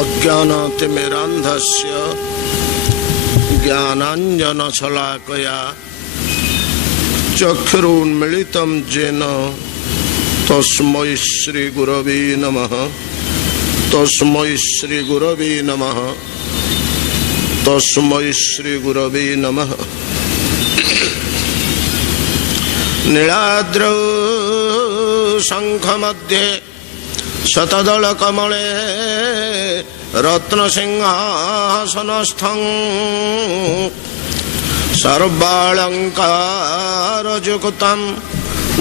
अज्ञानतिमिरान्धस्य ज्ञानाञ्जनशलाकया चक्षुरुन्मीलितं येन तस्मै श्रीगुरवे नमः। तस्मै श्रीगुरवे नमः। तस्मै श्रीगुरवे नमः। नीलाद्रौ शंखमध्ये शतदलकमले रत्नसिंहासनस्थं सर्वालंकारयुक्तं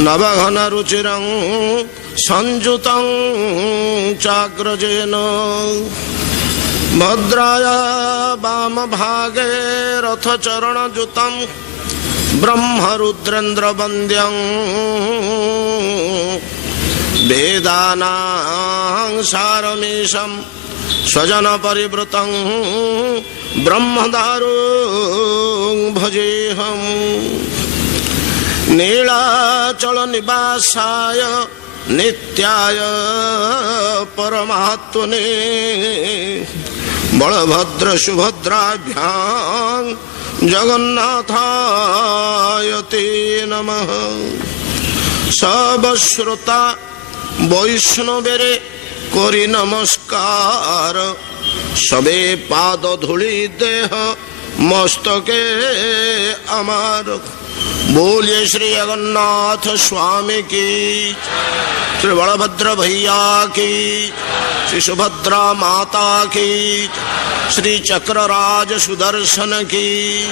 नवघनरुचिरं संयुतं चाग्रजेन भद्राय वामभागे रथचरणयुतं ब्रह्मरुद्रेन्द्रवन्द्यं वेदानां सारमीशं स्वजनपरिवृतं ब्रह्मदारुं भजेऽहं। नीलाचलनिवासाय नित्याय परमात्मने बलभद्रसुभद्राभ्यां जगन्नाथाय ते नमः। सबश्रोता वैष्णवेरे करी नमस्कार सबे पाद धूलि देह मस्तके अमार। बोलिए श्री जगन्नाथ स्वामी की, श्री बलभद्र भैया की, श्री सुभद्रा माता की, श्री चक्रराज सुदर्शन की।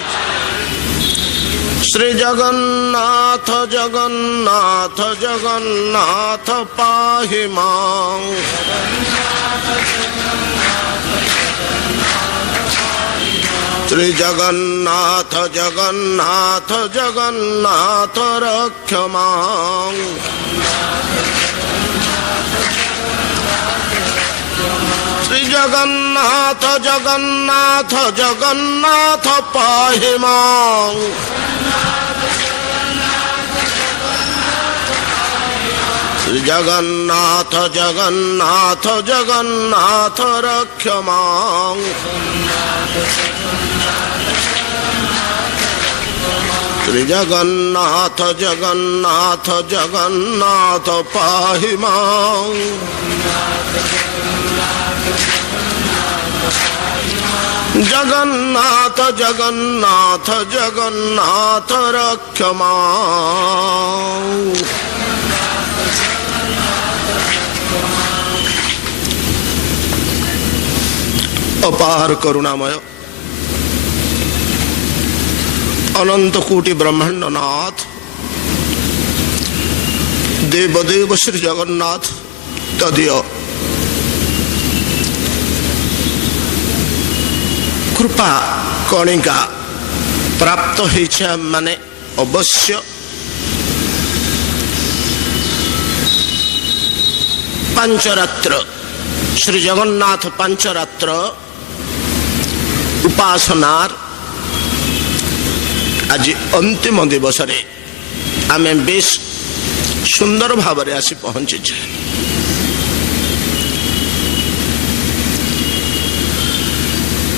श्री जगन्नाथ जगन्नाथ जगन्नाथ पाहि मां। श्री जगन्नाथ जगन्नाथ जगन्नाथ रक्ष मां। श्री जगन्नाथ जगन्नाथ जगन्नाथ पाहि मां। श्री जगन्नाथ जगन्नाथ जगन्नाथ रक्ष मां। श्री जगन्नाथ जगन्नाथ जगन्नाथ पाहि मां। जगन्नाथ जगन्नाथ जगन्नाथ रक्ष मां। अपार करुणामय अनंत कोटि ब्रह्मांड नाथ देवदेव श्री जगन्नाथ तदीय कृपा कणिका प्राप्त होइछा माने अवश्य पांचरात्र श्री जगन्नाथ पांचरात्र उपासनार आज अंतिम दिवस रे आमे बेस सुंदर भाव रे आसी पहुंची।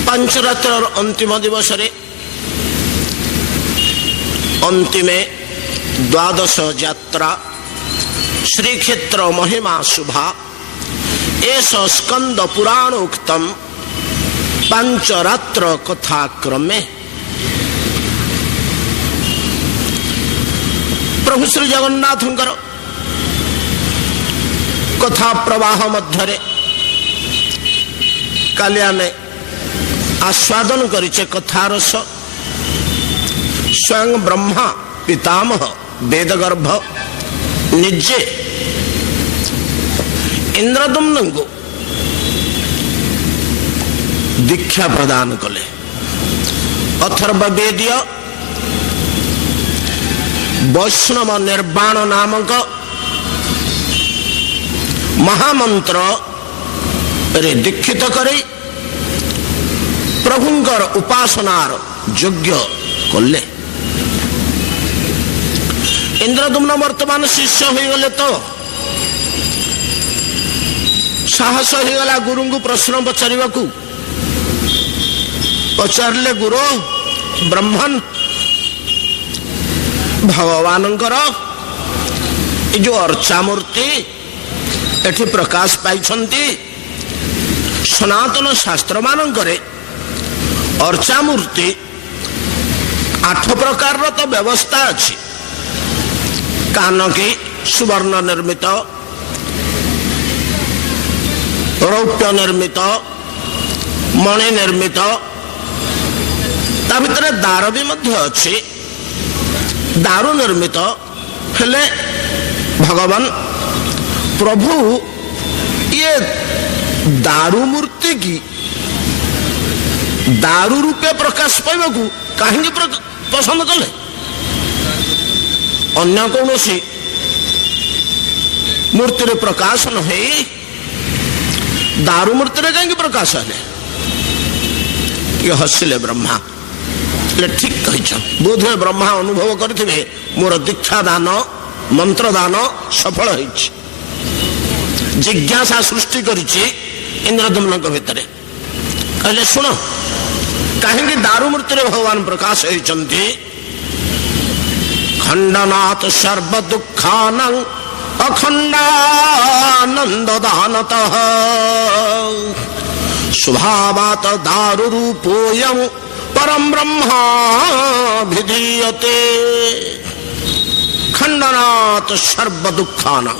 पांचरात्र अंतिम दिवस रे अंतिमे द्वादश यात्रा श्रीक्षेत्र महिमा शुभा एष स्कंद पुराण उक्तम पांचरात्र कथा क्रमे प्रभु श्री जगन्नाथ कथा प्रवाह मध्य काली आमे आस्वादन करिचे कथारस। स्वयं ब्रह्मा पितामह वेदगर्भ निजे इंद्रदम्न को दीक्षा प्रदान कले। अथर्ववेदीय वैष्णव निर्वाण नामक महामंत्र रे दीक्षित करे प्रभुंकर उपासनार योग्य कले। इंद्रदम्न वर्तमान शिष्य हो गले तो साहस होगला गुरु को प्रश्न पचार पचारे गुरु ब्रह्मन भगवान जो अर्चा मूर्ति एठी प्रकाश पाई सनातन शास्त्र मानकरे अर्चा मूर्ति 8 प्रकार तो व्यवस्था अच्छी कानकी सुवर्ण निर्मित रौप्य निर्मित मणि निर्मित ता भितर दार भी मध्य अच्छी दारू निर्मित हेले भगवान प्रभु ये दारू मूर्ति की दारू रूपे प्रकाश पाइबा को कहीं पसंद कले अन्य कौन मूर्ति रे प्रकाश न है दारू मूर्ति रे कहीं प्रकाश है ये हसिले ब्रह्मा ठीक कही बोध ब्रह्मा अनुभव करथिबे मोर दीक्षा दान मंत्र दान सफल होइछि जिज्ञासा सृष्टि करिछि इंद्रदम्न भितर कहले सुन कहीं दारू मूर्ति रे भगवान प्रकाश होइछन्ति खंडनाथ सर्व दुखानं अखंडानंद दानतः स्वभावात दारू रूपोयं परम ब्रह्मा विधीयते खंडनाथ सर्व दुखानं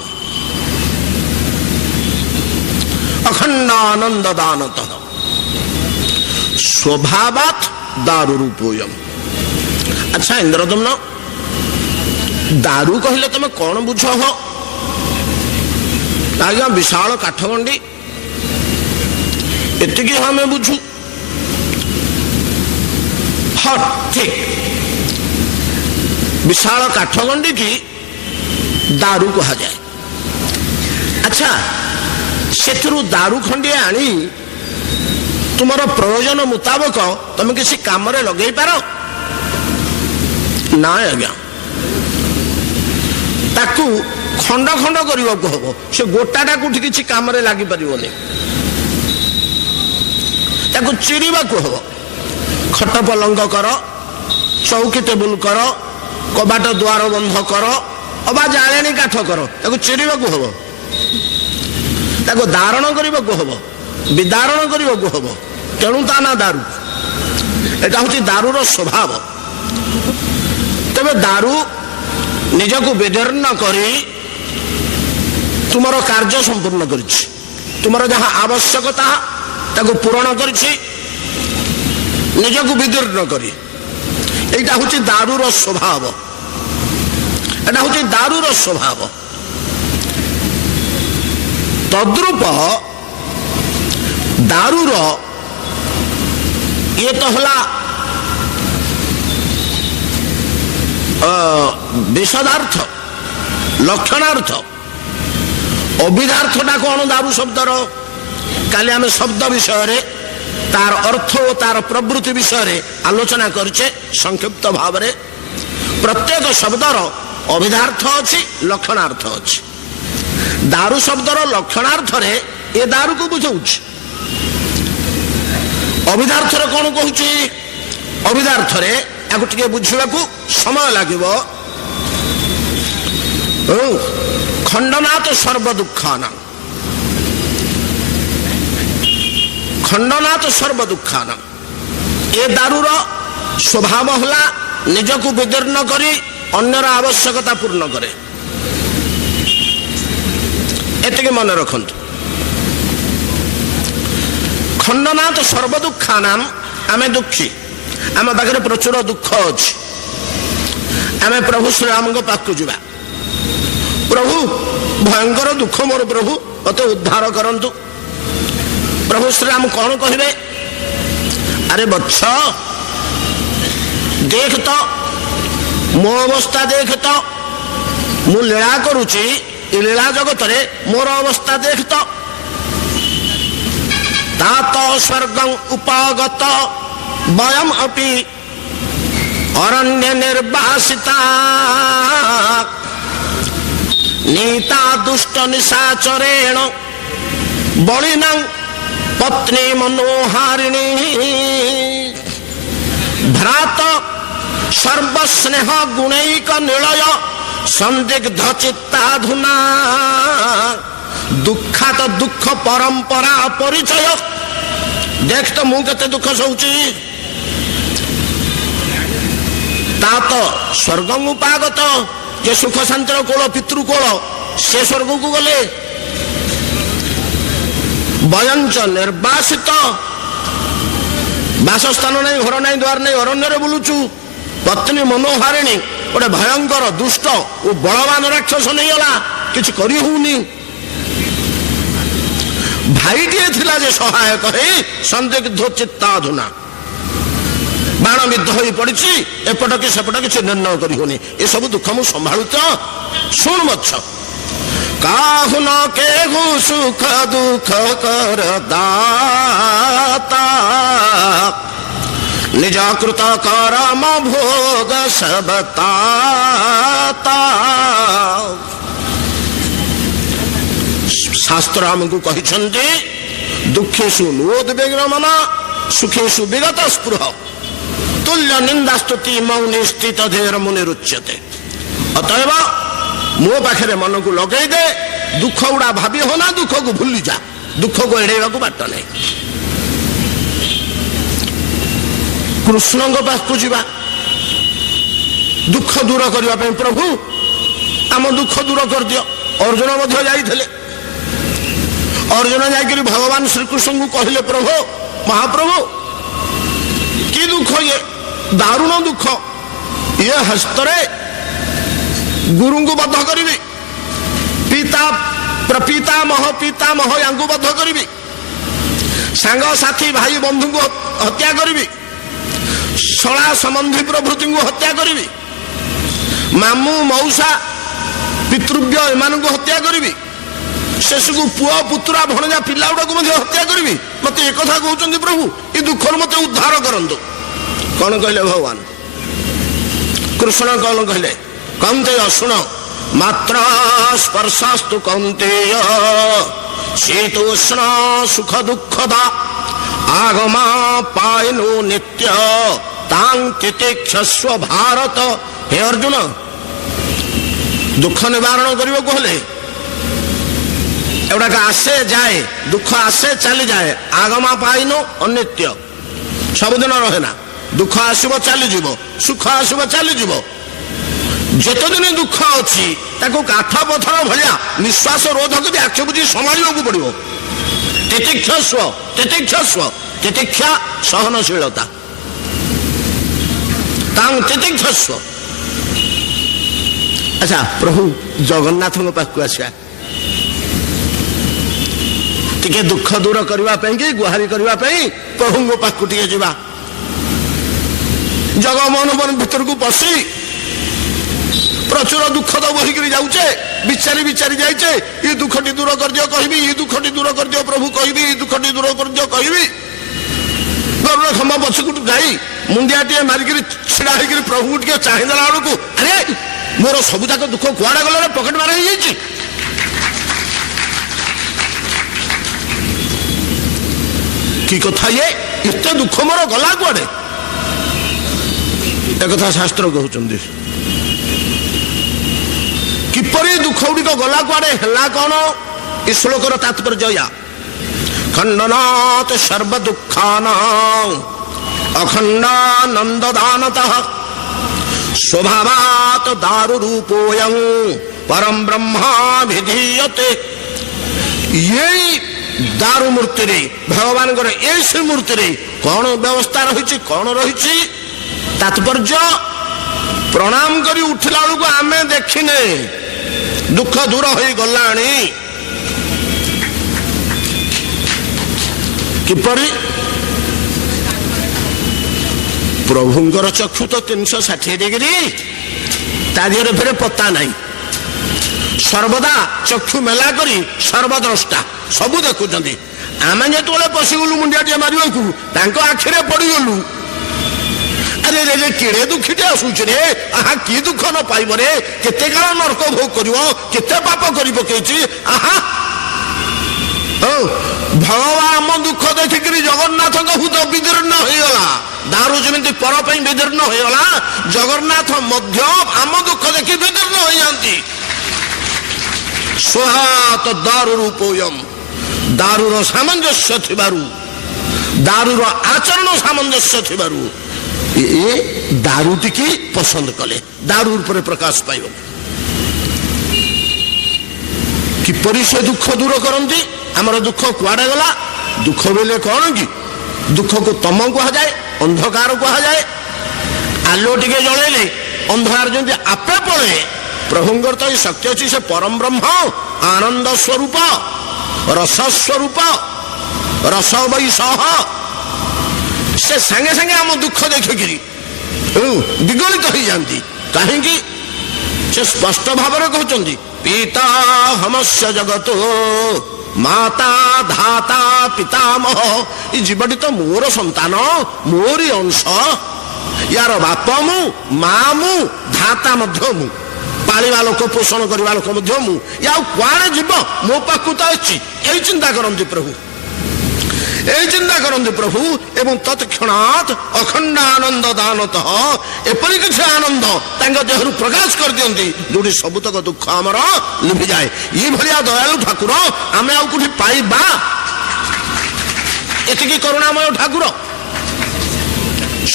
अखंडानंद दानतः स्वभावात दारू रूपोयम। अच्छा इंद्रदम्न दारू कहले तुम कौन बुझ हो आज्ञा विशाल काठगंडी एतिकी हमें बुझू हाँ ठीक विशाल काठगंडी की दारू कहा जाए। अच्छा सेठरू दारू खंडिए आनी तुमर प्रयोजन मुताबक तुम किसी काम रे लगे पार ना आज्ञा ताकू खंड खंड करने को हम से गोटाटा कौटी किसी काम रे लगी पारनी ताकू चिरिबा को हम खट पलंग कर चौकी टेबुल कर कबाट द्वार बंध कर अबा जालेनी काठ कर ताकू चिरिबा को हम ताकू धारण करने को हम विदारण करने को हम तेणु ता ना दारू एटा हूँ दारूर स्वभाव। तेबे दारू निजको विदीर्ण करी तुमर कार्य संपूर्ण करिछि तुमर जहाँ आवश्यकता ताको पूरण करिछि निजको विदीर्ण करी एटा हूँ दारूर स्वभाव एटा हूँ दारूर स्वभाव। तद्रूप दारूर ये तो हला विशदार्थ लक्षणार्थ अभिधार्थटा कौन दारू शब्दर काली आम शब्द विषय तार अर्थ और तार प्रवृत्ति विषय आलोचना करछे संक्षिप्त भाव में। प्रत्येक शब्दर अभिधार्थ अच्छी लक्षणार्थ अच्छी दारू शब्दर लक्षणार्थ रे ए दारू को बुझाऊछ अभिधार्थ रे कौन कहूँ अभिधार्थ रे याकु टिके बुझिबाकू समय लागिबो। खंडनाथ सर्व दुखानां खंडनाथ सर्व दुखानां ए दारूर स्वभाव हला निजको विदीर्ण करी अन्यर आवश्यकता पूर्ण करे एतिके मन रखंतु। खंडनाथ सर्व दुखानां आमे दुखी आम पाखे प्रचुर दुख अच्छी आम प्रभु श्रीराम पाक जा प्रभु भयंकर दुख मोर प्रभु मत उद्धार करंतु। प्रभु श्रीराम कौन कहे अरे बच्छ देख तो मो अवस्था देख तो मु लीला करुची लीला जगत रे मोर अवस्था देख तो तात स्वर्गं उपागत वयम अपि अरण्य निर्वासिता नीता दुष्ट निशाचरेण बलिना पत्नी मनोहारिणी भ्रात सर्वस्नेह गुणैक निलय संदिग्ध चित्ताधुना दुखात दुख परंपरा परिचय देख तो मु केते दुख सोची ता तो स्वर्ग उपागत जे सुख शांतिर कोल पितृकोल से स्वर्ग को गले बयंच निर्वासित बासस्थान नहीं घर नहीं द्वार नहीं अरण्य बुलुचु पत्नी मनोहारिणी गोटे भयंकर दुष्ट और बलवान राक्षस नहीं गला किछि करी होउनी भाईटे थिला जे सहायक है संदिग्ध चित्ताधुना बाण विद्ध हो पड़ी एपट कि सेपट किसी निर्णय करी होनी ये सब दुख मु संभालु तो शुण मत काहु न केहु सुख दुख कर दाता निज कृत करम भोग सब ताता शास्त्र आमको कहिछन्ति दुखेषु नोद्विग्न सुखेषु विगत स्पृह तुल्य निंदा स्तुति मौनि स्थित धीर मुनिरुच्यते अतएव मो पाखे मन को लगे दे दुख गुड़ा भावी होना दुख को भूली जा दुख को एड़ेवा को बाट नहीं कृष्ण पास जा दुख दूर करने प्रभु आम दुख दूर कर दियो अर्जुन जाइए अर्जुन जाकर भगवान श्रीकृष्ण को कहले प्रभु महाप्रभु कि दुख ये दारुण दुख ये हस्तरे गुरु को बद्ध करी पिता पितामह या बद्ध करी सांग साथी भाई बंधु को हत्या करी शला संबंधी प्रभृति को हत्या करी मामू मौसा पितृव्य एम हत्या करी शेष को पुआ पुत्रा भणजा पिला गुड़ा हत्या करी मत एक कहते प्रभु ये दुख मत उद्धार करंतु कौन कहले भगवान कृष्ण कौन कहले कौंतेय शुण मात्र स्पर्शास्तु कौंतेय शीतोष्ण सुख दुखदा आगमा पायनो नित्य तां तितिक्षस्व भारत हे अर्जुन दुख निवारण करने को हेले एवढा आसे जाए दुख आसे चली जाए आगमा पाइनो अनित्य सबुदिन रहे ना दुख आसब चलीज सुख आसब चलीज जेत दिन दुख अच्छी काठ पथर भाया निश्वास रोधक आख बुझी संभाल पड़ो तितिक्षस्व तितिक्षा सहनशीलता तितिक्षस्व अच्छा प्रभु जगन्नाथ पाखक आसा टिके दुख दूर करने गुहारी करने प्रभु पाखक टे जा जगमोहन वन भीतर को पशि प्रचुर दुख तो बहिक जाऊे विचारी विचारी जाइए ये दुखटी दूर कर दियो कहबी ये दुखटी दूर कर दियो प्रभु कहबी ये दुखटी दूर कर दियो कहबी गरुड़ खंबा पछकू जाई मुंडिया टे मारिक छिड़ा होकर प्रभु टे चाहिदेला बेलू अरे मोर सबुजाक दुख कुआड़े गल पकेट मार हो जाए कि कथा ये एत दुख मोर गला कुआड़े एक शास्त्र कहते किपरि दुख गुड़िक गला कुआड़े है कौन ये श्लोकर तात्पर्य खंडनात् सर्व दुखानां अखंडानंददानतः स्वभावात् दारु रूपोऽयं परम ब्रह्मा विधीयते यही दारु मूर्ति रे भगवान ऐसी मूर्ति रे कौन व्यवस्था रही कौन रही तात्पर्य प्रणाम करी उठला बेलू आम देखने दुख दूर हो गलानी किपरि प्रभुंकर चक्षु तो 360 डिग्री तादिहरे फेरे पत्ता नहीं सर्वदा चक्षु मेला करी सर्वद्रष्टा सबू देखुं आम जो पशिगलु मुंडिया टे मारे आखिरे पड़गलु अरे रे रे किड़े दुखीटे आसूचे रे आहा कि दुख न पाइब रे केते काल नरक भोग कर केते पाप कर पकई आहा ଭଗବାନ ଆମ ଦୁଃଖ ଦେଖିକିରି ଜଗନ୍ନାଥଙ୍କ ହୃଦ ବିଦୀର୍ଣ୍ଣ ହେଇଗଲା। ଦାରୁ ଯେମିତି ପର ପାଇଁ ବିଦୀର୍ଣ୍ଣ ହେଇଗଲା, ଜଗନ୍ନାଥ ମଧ୍ୟ ଆମ ଦୁଃଖ ଦେଖି ବିଦୀର୍ଣ୍ଣ ହୋଇଯାନ୍ତି। ସ୍ୱହାତ ଦାରୁ ରୂପୋୟମ, ଦାରୁର ସାମଞ୍ଜସ୍ୟ ଥିବାରୁ, ଦାରୁର ଆଚରଣ ସାମଞ୍ଜସ୍ୟ ଥିବାରୁ ଏ ଦାରୁଟିକି ପସନ୍ଦ କଲେ, ଦାରୁ ଉପରେ ପ୍ରକାଶ ପାଇବ। କିପରି ସେ ଦୁଃଖ ଦୂର କରନ୍ତି? ଆମର ଦୁଃଖ କୁଆଡେ ଗଲା? ଦୁଃଖ ବୋଇଲେ କଣ କି? ଦୁଃଖକୁ ତମ କୁହାଯାଏ, ଅନ୍ଧକାର କୁହାଯାଏ। ଆଲୁଅ ଟିକେ ଜଳେଇଲେ ଅନ୍ଧକାର ଯେମିତି ଆପେ ପଳେ, ପ୍ରଭୁଙ୍କର ତ ଏଇ ଶକ୍ତି ଅଛି। ସେ ପରମ ବ୍ରହ୍ମ, ଆନନ୍ଦ ସ୍ୱରୂପ, ରସ ସ୍ୱରୂପ, ରସ ବୈସହ। ସେ ସାଙ୍ଗେ ସାଙ୍ଗେ ଆମ ଦୁଃଖ ଦେଖିକିରି ବିଗଳିତ ହେଇଯାନ୍ତି। କାହିଁକି? ସେ ସ୍ପଷ୍ଟ ଭାବରେ କହୁଛନ୍ତି, ପିତା ହମସ୍ୟ ଜଗତ ମାତା ଧାତା ପିତାମହ। ଏ ଜୀବଟି ତ ମୋର ସନ୍ତାନ, ମୋରି ଅଂଶ। ୟାର ବାପ ମୁଁ, ମା ମୁଁ, ଧାତା ମଧ୍ୟ ମୁଁ, ପାଳିବା ଲୋକ, ପୋଷଣ କରିବା ଲୋକ ମଧ୍ୟ ମୁଁ। ଆଉ କୁଆଡେ ଯିବ? ମୋ ପାଖକୁ ତ ଆସିଛି। ଏଇ ଚିନ୍ତା କରନ୍ତି ପ୍ରଭୁ, ଏଇ ଚିନ୍ତା କରନ୍ତି ପ୍ରଭୁ। ଏବଂ ତତ୍କ୍ଷଣାତ୍ ଅଖଣ୍ଡାନନ୍ଦ ଦାନତଃ, ଏପରି କିଛି ଆନନ୍ଦ ତାଙ୍କ ଦେହରୁ ପ୍ରକାଶ କରିଦିଅନ୍ତି ଯୋଉଠି ସବୁତକ ଦୁଃଖ ଆମର ଲିଭିଯାଏ। ଏଇଭଳିଆ ଦୟାଳୁ ଠାକୁର ଆମେ ଆଉ କୋଉଠି ପାଇବା? ଏତିକି କରୁଣାମୟ ଠାକୁର।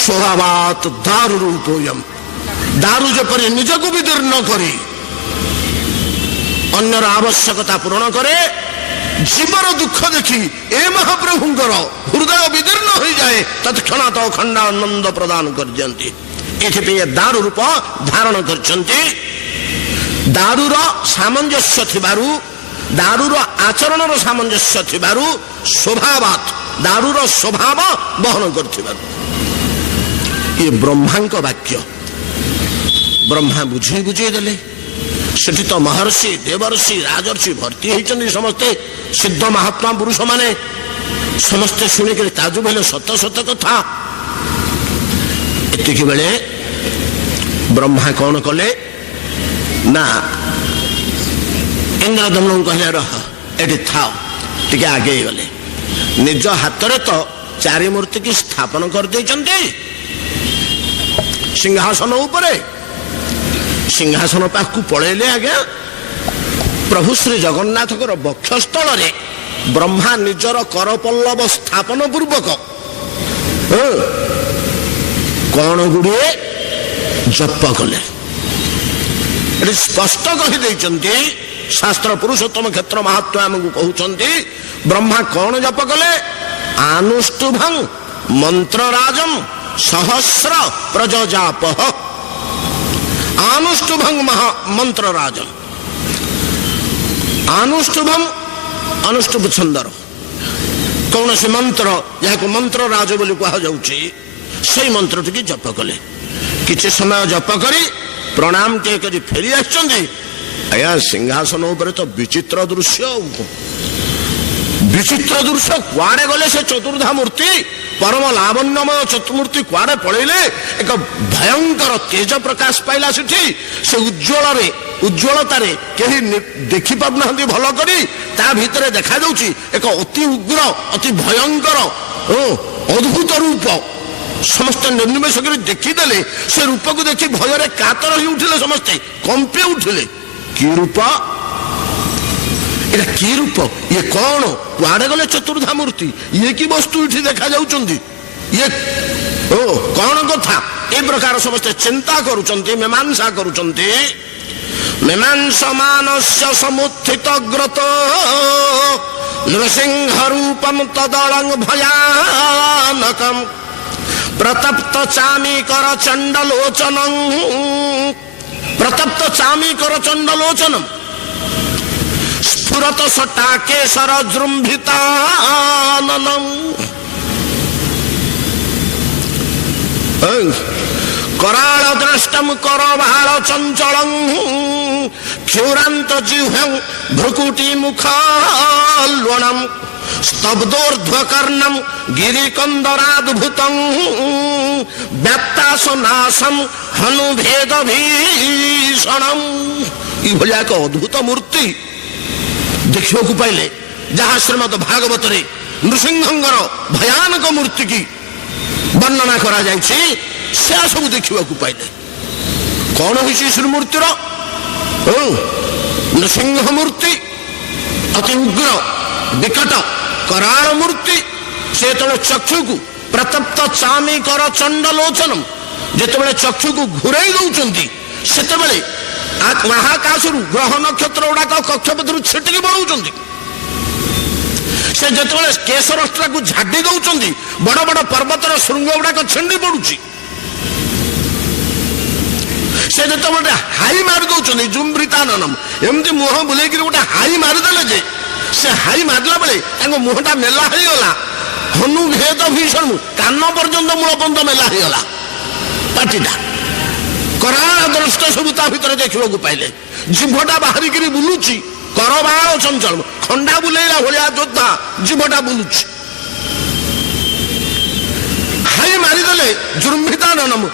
ସ୍ୱଭାବାତ ଦାରୁ ରୂପୋୟମ, ଦାରୁ ଯେପରି ନିଜକୁ ବିଦୀର୍ଣ୍ଣ କରି ଅନ୍ୟର ଆବଶ୍ୟକତା ପୂରଣ କରେ, ଜୀବର ଦୁଃଖ ଦେଖି ଏ ମହାପ୍ରଭୁଙ୍କର ହୃଦୟ ବିଦୀର୍ଣ୍ଣ ହୋଇଯାଏ। ତତ୍କ୍ଷଣାତ ଅଖଣ୍ଡ ଆନନ୍ଦ ପ୍ରଦାନ କରିଦିଅନ୍ତି। ଏଥିପାଇଁ ଦାରୁ ରୂପ ଧାରଣ କରିଛନ୍ତି। ଦାରୁର ସାମଞ୍ଜସ୍ୟ ଥିବାରୁ, ଦାରୁର ଆଚରଣର ସାମଞ୍ଜସ୍ୟ ଥିବାରୁ, ସ୍ୱଭାବାତ ଦାରୁର ସ୍ୱଭାବ ବହନ କରିଥିବାରୁ। ଏ ବ୍ରହ୍ମାଙ୍କ ବାକ୍ୟ ବ୍ରହ୍ମା ବୁଝେଇ ବୁଝେଇ ଦେଲେ। ସେଠି ତ ମହର୍ଷି, ଦେବର୍ଷି, ରାଜର୍ଷି ଭର୍ତ୍ତି ହେଇଛନ୍ତି। ସମସ୍ତେ ସିଦ୍ଧ ମହାତ୍ମା ପୁରୁଷ ମାନେ ସମସ୍ତେ ଶୁଣିକରି ତାଜୁବ ହେଲେ। ସତ ସତ କଥା। ଏତିକି ବେଳେ ବ୍ରହ୍ମା କଣ କଲେ ନା, ଇନ୍ଦ୍ରଦମ୍ନଙ୍କୁ କହିଲେ ରହ ଏଠି ଥାଅ। ଟିକେ ଆଗେଇ ଗଲେ। ନିଜ ହାତରେ ତ ଚାରି ମୂର୍ତ୍ତିକି ସ୍ଥାପନ କରିଦେଇଛନ୍ତି ସିଂହାସନ ଉପରେ। ସିଂହାସନ ପାଖକୁ ପଳେଇଲେ। ଆଜ୍ଞା, ପ୍ରଭୁ ଶ୍ରୀ ଜଗନ୍ନାଥଙ୍କର ବକ୍ଷସ୍ଥଳରେ ବ୍ରହ୍ମା ନିଜର କରପଲ୍ଲବ ସ୍ଥାପନ ପୂର୍ବକ କଣ ଗୁଡ଼ିଏ ଜପ କଲେ। ଏଠି ସ୍ପଷ୍ଟ କହିଦେଇଛନ୍ତି ଶାସ୍ତ୍ର। ପୁରୁଷୋତ୍ତମ କ୍ଷେତ୍ର ମାହାତ୍ମ୍ୟ ଆମକୁ କହୁଛନ୍ତି ବ୍ରହ୍ମା କଣ ଜପ କଲେ? ଆନୁଷ୍ଠୁଭଂ ମନ୍ତ୍ରରାଜମ ସହସ୍ର ପ୍ରଜଜାପଃ। ଆନୁଷ୍ଠୁଭଂ ମନ୍ତ୍ରରାଜମ। ଆନୁଷ୍ଠୁଭଂ, ଅନୁଷ୍ଠୁଭ ଛନ୍ଦର କୌଣସି ମନ୍ତ୍ର ଯାହାକୁ ମନ୍ତ୍ରରାଜ ବୋଲି କୁହାଯାଉଛି, ସେଇ ମନ୍ତ୍ରଟିକି ଜପ କଲେ। କିଛି ସମୟ ଜପ କରି ପ୍ରଣାମ ଟିକେ କରି ଫେରି ଆସିଛନ୍ତି। ଆଜ୍ଞା, ସିଂହାସନ ଉପରେ ତ ବିଚିତ୍ର ଦୃଶ୍ୟ। ବିଚିତ୍ର ଦୃଶ୍ୟ କୁଆଡେ ଗଲେ? ସେ ଚତୁର୍ଦ୍ଧା ମୂର୍ତ୍ତି, ପରମ ଲାବଣ୍ୟମୟ ଚତୁର୍ମୂର୍ତ୍ତି କୁଆଡେ ପଳେଇଲେ? ଏକ ଭୟଙ୍କର ତେଜ ପ୍ରକାଶ ପାଇଲା ସେଠି। ସେ ଉଜ୍ଜ୍ୱଳତାରେ କେହି ଦେଖି ପାରୁନାହାନ୍ତି ଭଲ କରି। ତା ଭିତରେ ଦେଖାଯାଉଛି ଏକ ଅତି ଉଗ୍ର, ଅତି ଭୟଙ୍କର ଅଦ୍ଭୁତ ରୂପ। ସମସ୍ତେ ନିର୍ନିମେଷ କରି ଦେଖିଦେଲେ। ସେ ରୂପକୁ ଦେଖି ଭୟରେ କାତର ହେଇ ଉଠିଲେ। ସମସ୍ତେ କମ୍ପି ଉଠିଲେ। କି ରୂପ ଏଟା? କି ରୂପ? ଇଏ କଣ? କୁଆଡେ ଗଲେ ଚତୁର୍ଦ୍ଧା ମୂର୍ତ୍ତି? ଇଏ କି ବସ୍ତୁ ଏଠି ଦେଖା ଯାଉଛନ୍ତି? ଇଏ କଣ କଥା? ଏ ପ୍ରକାର ସମସ୍ତେ ଚିନ୍ତା କରୁଛନ୍ତି, ମୀମାଂସା କରୁଛନ୍ତି। ମୀମାଂସମାନସ୍ୟ ସମୁତ୍ଥିତ ଗ୍ରତ ନୃସିଂହ ରୂପಂ ତଦଳଂ ଭୟାନକଂ ପ୍ରତପ୍ତ ଚାମୀକର ଚଣ୍ଡଲୋଚନଂ। ପ୍ରତପ୍ତ ଚାମୀକର ଚଣ୍ଡଲୋଚନଂ ସ୍ଫୁରତ ସଟାକେଶର ଜୃମ୍ଭିତାନନଂ। କରାଳ ଦ୍ରଷ୍ଟಂ କରବାଳ ଚଞ୍ଚଳଂ କ୍ଷୁରାନ୍ତ ଜିହ୍ୱଂ ଭ୍ରୁକୁଟି ମୁଖାଲ୍ୱଣଂ স্তব্ধোর্ধ্বকর্ণম গিরিকন্দরাদ্ভুতং ব্যাপ্তাসনাসম হনুভেদ ভীষণম। ଏଇଭଳିଆ ଏକ ଅଦ୍ଭୁତ ମୂର୍ତ୍ତି ଦେଖିବାକୁ ପାଇଲେ। जहाँ श्रीमद भागवत नृसिंहंगर भयानक मूर्ति की वर्णना करा जायछि से सब देखा पाइले। कौन होइछि श्रीमूर्तिर नृसिंह मूर्ति अति उग्र विकट कराल मूर्ति। से तले चक्षु को प्रतप्त चामी कर चंडलोचनम जेतेबेले चक्षु को घुराई दउचंती सेतेबेले महाकाश ग्रह नक्षत्र गुड़ाक कक्षपथ छिटिकी पड़ाउचंती। से जेतेबेले केशरष्टा को झाड़ी दउचंती बड़ बड़ पर्वतर शृंग गुड़ाक छिंडी पड़ुची। से जेतेबेले हाई मारी दउचंती जुम्बृताननम एमती मुह बुलेकी गोटे हाई मारिदेले जे से हाई मारला बेले तांको मुहटा मेला हो गला। हनु भेद भीषण कान पर्यंत मूल पर्यंत मेला हो गला पाटिटा कराल दृष्ट सब भर देखा पाइले। जीभटा बाहरिक बुलुची करबाल चंचल खंडा बुलेला भाया योद्धा जीभटा बुलुची। हाई मारिदेले जुर्मिताननम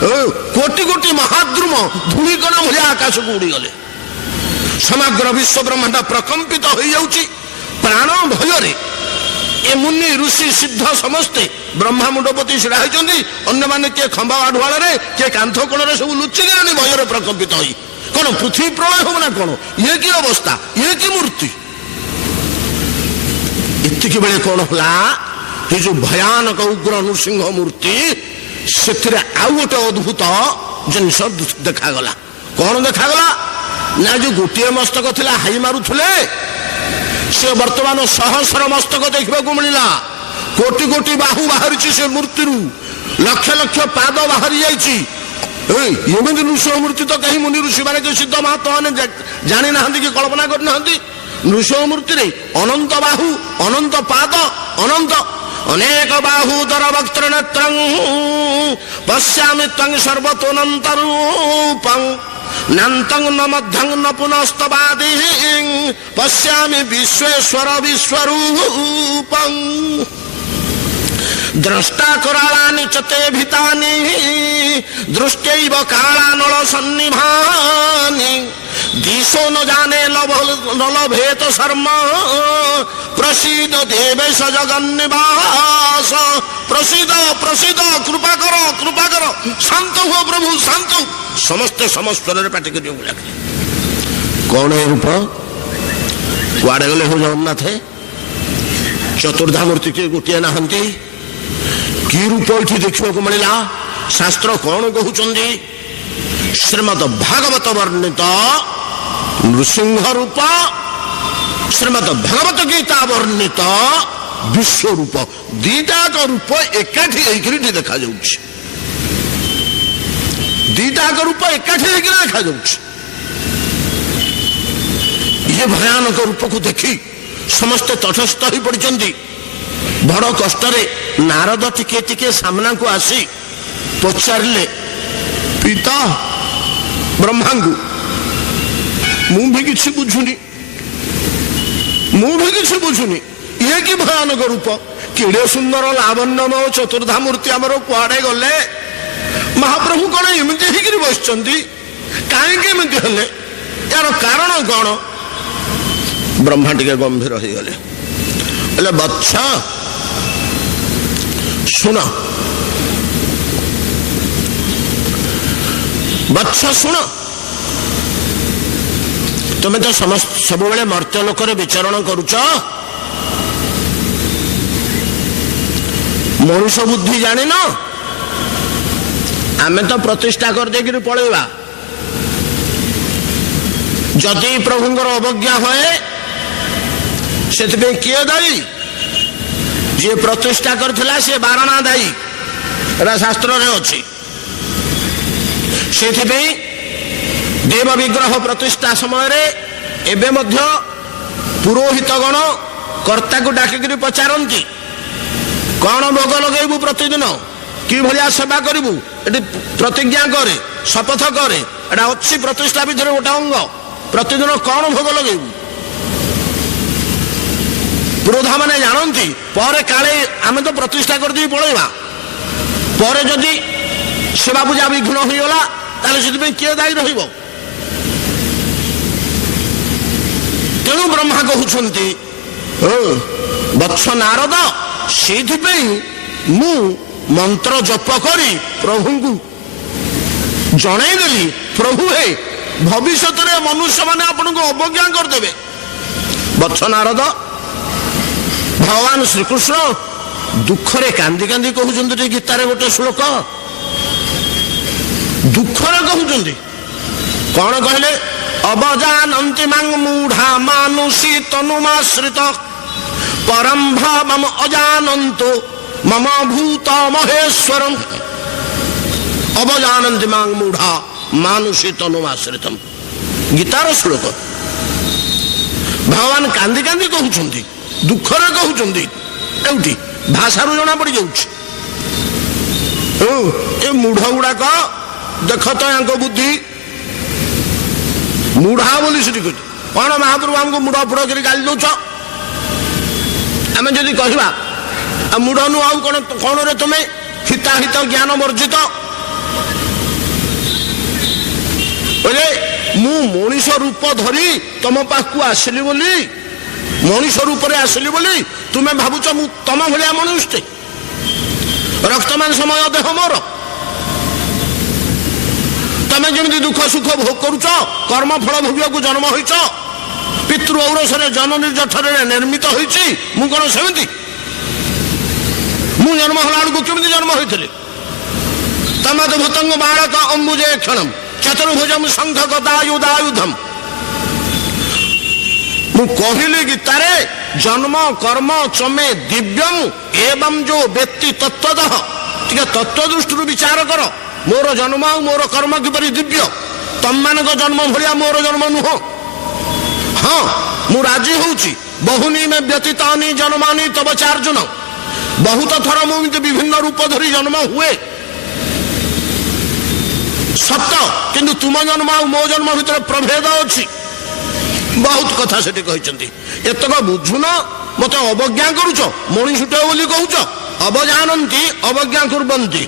कोटि कोटि महाद्रुम धूलिकण भाया आकाश को उड़ीगले। समग्र विश्व ब्रह्मांड प्रकंपित हो जाउची। प्राण भय ए मुनि ऋषि सिद्ध समस्ते ब्रह्मा मुंडपति छिड़ा होती अन्य माने किए खंबा आढ़ुआल किए कांथ कोण सब लुचिगले भयर प्रकंपित हो कौन पृथ्वी प्रलय हो ना कौन ये कि अवस्था ये कि मूर्ति। इतकी बेले कौन होला ये जो भयानक उग्र नृसिंह मूर्ति से आउ गोटे अद्भुत जिनस देखागला। कौन देखागला ना जो गोटे मस्तक थिला हाई मारुथुले से वर्तमान सहस्र मस्तक देखा मिलला। कोटि कोटि बाहु बाहरी से मूर्ति लक्ष लक्ष पाद बाहरी जामि नृसिंह मूर्ति तो कहीं मुनि ऋषि मैंने जो सिद्ध महात्मा मैंने जानी ना कि कल्पना करना नृसिंह मूर्ति अनंत बाहु अनंत पाद अनंत अनेक बाहु दर वक्त्र नेत्रं पश्यामि त्वं सर्वतोऽनंत रूपं नान्तं न मध्यं न पुनस्तवादिं पश्यामि विश्वेश्वर विश्वरूपं द्रष्टा करालानि च ते भितानि दृष्ट्यैव कालानल सन्निभानि दिशो न जाने न लभेत शर्म प्रसीद देवेश जगन्निवास। प्रसीद प्रसीद कृपा करो शांत हुआ प्रभु शांत। समस्ते समस्तर पाटी कर कौन है रूप कुआड़े गले हो जगन्नाथ चतुर्धा मूर्ति के गोटे नहांती कि रूप ये देखा मिलला। शास्त्र कौन कहते श्रीमद भागवत वर्णित नृसिंह रूप श्रीमद भगवत गीता वर्णित विश्व रूप दीटाक रूप एकाठी देखा दीटाक रूप एकाठी देखा ये भयानक रूप को देखी समस्ते तटस्थ हो पड़ती। बड़ कष्ट नारद टिके टिके सामना को आसी पचारे पिता ब्रह्मा को मुझे किसी बुझुनी ये कि भयानक रूप केड़े सुंदर लावण्यमय चतुर्धा मूर्ति आमर कुआड़े गले महाप्रभु कौन एमती बस कहीं यार कारण कौन ब्रह्मा टिके गंभीर हो गले बच्च सुन बच्च सुन तुम्हें तो सब मर्त्य लोक विचरण करुच मनुष्य बुद्धि जान आमे तो प्रतिष्ठा कर देकर पलैबा जदि प्रभुंर अवज्ञा हुए से किए दायी जी प्रतिष्ठा करथिला से बारणा दायी शास्त्र रे अछि। से देव विग्रह प्रतिष्ठा समय एबे मध्य पुरोहित गण कर्ता को डाकिक पचारती कौन भोग लगेबू प्रतिदिन कि भाया सेवा करू ये प्रतिज्ञा करे शपथ करे एटा अच्छी प्रतिष्ठा भितर गोटे अंग प्रतिदिन कौन भोग लगेबू पुरोधा मैंने जानती पर काले आम तो प्रतिष्ठा करदे पलैबा पर जदि सेवा पूजा विघ्न होगला ताले किए दायी रहिबो। तेणु ब्रह्मा कहते ବତ୍ସ ନାରଦ, ସେଇଥିପାଇଁ ମୁଁ ମନ୍ତ୍ର ଜପ କରି ପ୍ରଭୁଙ୍କୁ ଜଣେଇଦେଲି, ପ୍ରଭୁ ହେ ଭବିଷ୍ୟତରେ ମନୁଷ୍ୟମାନେ ଆପଣଙ୍କୁ ଅବଜ୍ଞା କରିଦେବେ। ବତ୍ସ ନାରଦ, ଭଗବାନ ଶ୍ରୀକୃଷ୍ଣ ଦୁଃଖରେ କାନ୍ଦି କାନ୍ଦି କହୁଛନ୍ତି ଗୀତାରେ ଗୋଟେ ଶ୍ଲୋକ, ଦୁଃଖରେ କହୁଛନ୍ତି। କଣ କହିଲେ? ଅବଜାନନ୍ତି ମାଂ ମୂଢା ମାନୁଷୀ ତନୁମାଶ୍ରିତ ପରଂ ଭାବଂ ଅଜାନନ୍ତୁ ମମ ଭୂତ ମହେଶ୍ୱରଂ। ଅବଜାନନ୍ତି ମାଂ ମୂଢା ମାନୁଷୀ ତନୁମାଶ୍ରିତମ୍, ଗୀତାର ଶ୍ଲୋକ। ଭଗବାନ କାନ୍ଦି କାନ୍ଦି କହୁଛନ୍ତି, ଦୁଃଖରେ କହୁଛନ୍ତି। ଏଉଠି ଭାଷାରୁ ଜଣା ପଡି ଯାଉଛି। ଏ ମୂଢ ଗୁଡାକ ଦେଖ ତ ୟାଙ୍କ ବୁଦ୍ଧି, ମୁଢା ବୋଲି ସେଠି କହିଛି। କଣ ମହାପ୍ରଭୁ ଆମକୁ ମୁଢ ଫୁଡ କରି ଗାଳି ଦଉଛ? ଆମେ ଯଦି କହିବା ଆଉ ମୁଢ ନୁ ଆଉ କଣ କଣରେ ତମେ ହିତାହିତ ଜ୍ଞାନ ବର୍ଜିତ। ମୁଁ ମଣିଷ ରୂପ ଧରି ତମ ପାଖକୁ ଆସିଲି ବୋଲି, ମଣିଷ ରୂପରେ ଆସିଲି ବୋଲି ତୁମେ ଭାବୁଛ ମୁଁ ତମ ଭଳିଆ ମନୁଷ୍ୟ? ରକ୍ତ ମାଂସମୟ ଦେହ ମୋର। ତମେ ଯେମିତି ଦୁଃଖ ସୁଖ ଭୋଗ କରୁଛ, କର୍ମ ଫଳ ଭୋଗିବାକୁ ଜନ୍ମ ହୋଇଛ, ପିତୃ ଔରସରେ ଜନନୀ ଜଠରରେ ନିର୍ମିତ ହୋଇଛି, ମୁଁ କଣ ସେମିତି? ମୁଁ ଜନ୍ମ ହେଲା ବେଳକୁ କେମିତି ଜନ୍ମ ହୋଇଥିଲି? ତମଦ ଭୂତଙ୍ଗ ବାଳକ ଅମ୍ବୁଜେ କ୍ଷଣମ୍ ଚତୁର୍ଭୁଜମ୍ ଶଙ୍ଖ ଗଦାୟୁଧାୟୁଧମ୍। ମୁଁ କହିଲି ଗୀତାରେ, ଜନ୍ମ କର୍ମ ଚମେ ଦିବ୍ୟମ୍ ଏବଂ ଯୋ ବ୍ୟକ୍ତି ତତ୍ତ୍ୱତଃ। ଟିକେ ତତ୍ତ୍ୱ ଦୃଷ୍ଟିରୁ ବିଚାର କର, ମୋର ଜନ୍ମ ଆଉ ମୋର କର୍ମ କିପରି ଦିବ୍ୟ। ତମମାନଙ୍କ ଜନ୍ମ ଭଳିଆ ମୋର ଜନ୍ମ ନୁହଁ। ହଁ, ମୁଁ ରାଜି ହଉଛି, ବହୁନି ମେ ବ୍ୟତୀତାନି ଜନ୍ମାନି ତବ ଚାର୍ଜୁନ। ବହୁତ ଥର ମୁଁ ଏମିତି ବିଭିନ୍ନ ରୂପ ଧରି ଜନ୍ମ ହୁଏ ସତ, କିନ୍ତୁ ତୁମ ଜନ୍ମ ଆଉ ମୋ ଜନ୍ମ ଭିତରେ ପ୍ରଭେଦ ଅଛି। ବହୁତ କଥା ସେଠି କହିଛନ୍ତି। ଏତକ ବୁଝୁନ, ମତେ ଅବଜ୍ଞା କରୁଛ, ମଣିଷଟେ ବୋଲି କହୁଛ। ଅବଜାନନ୍ତି ଅବଜ୍ଞା କୁର୍ବନ୍ତି,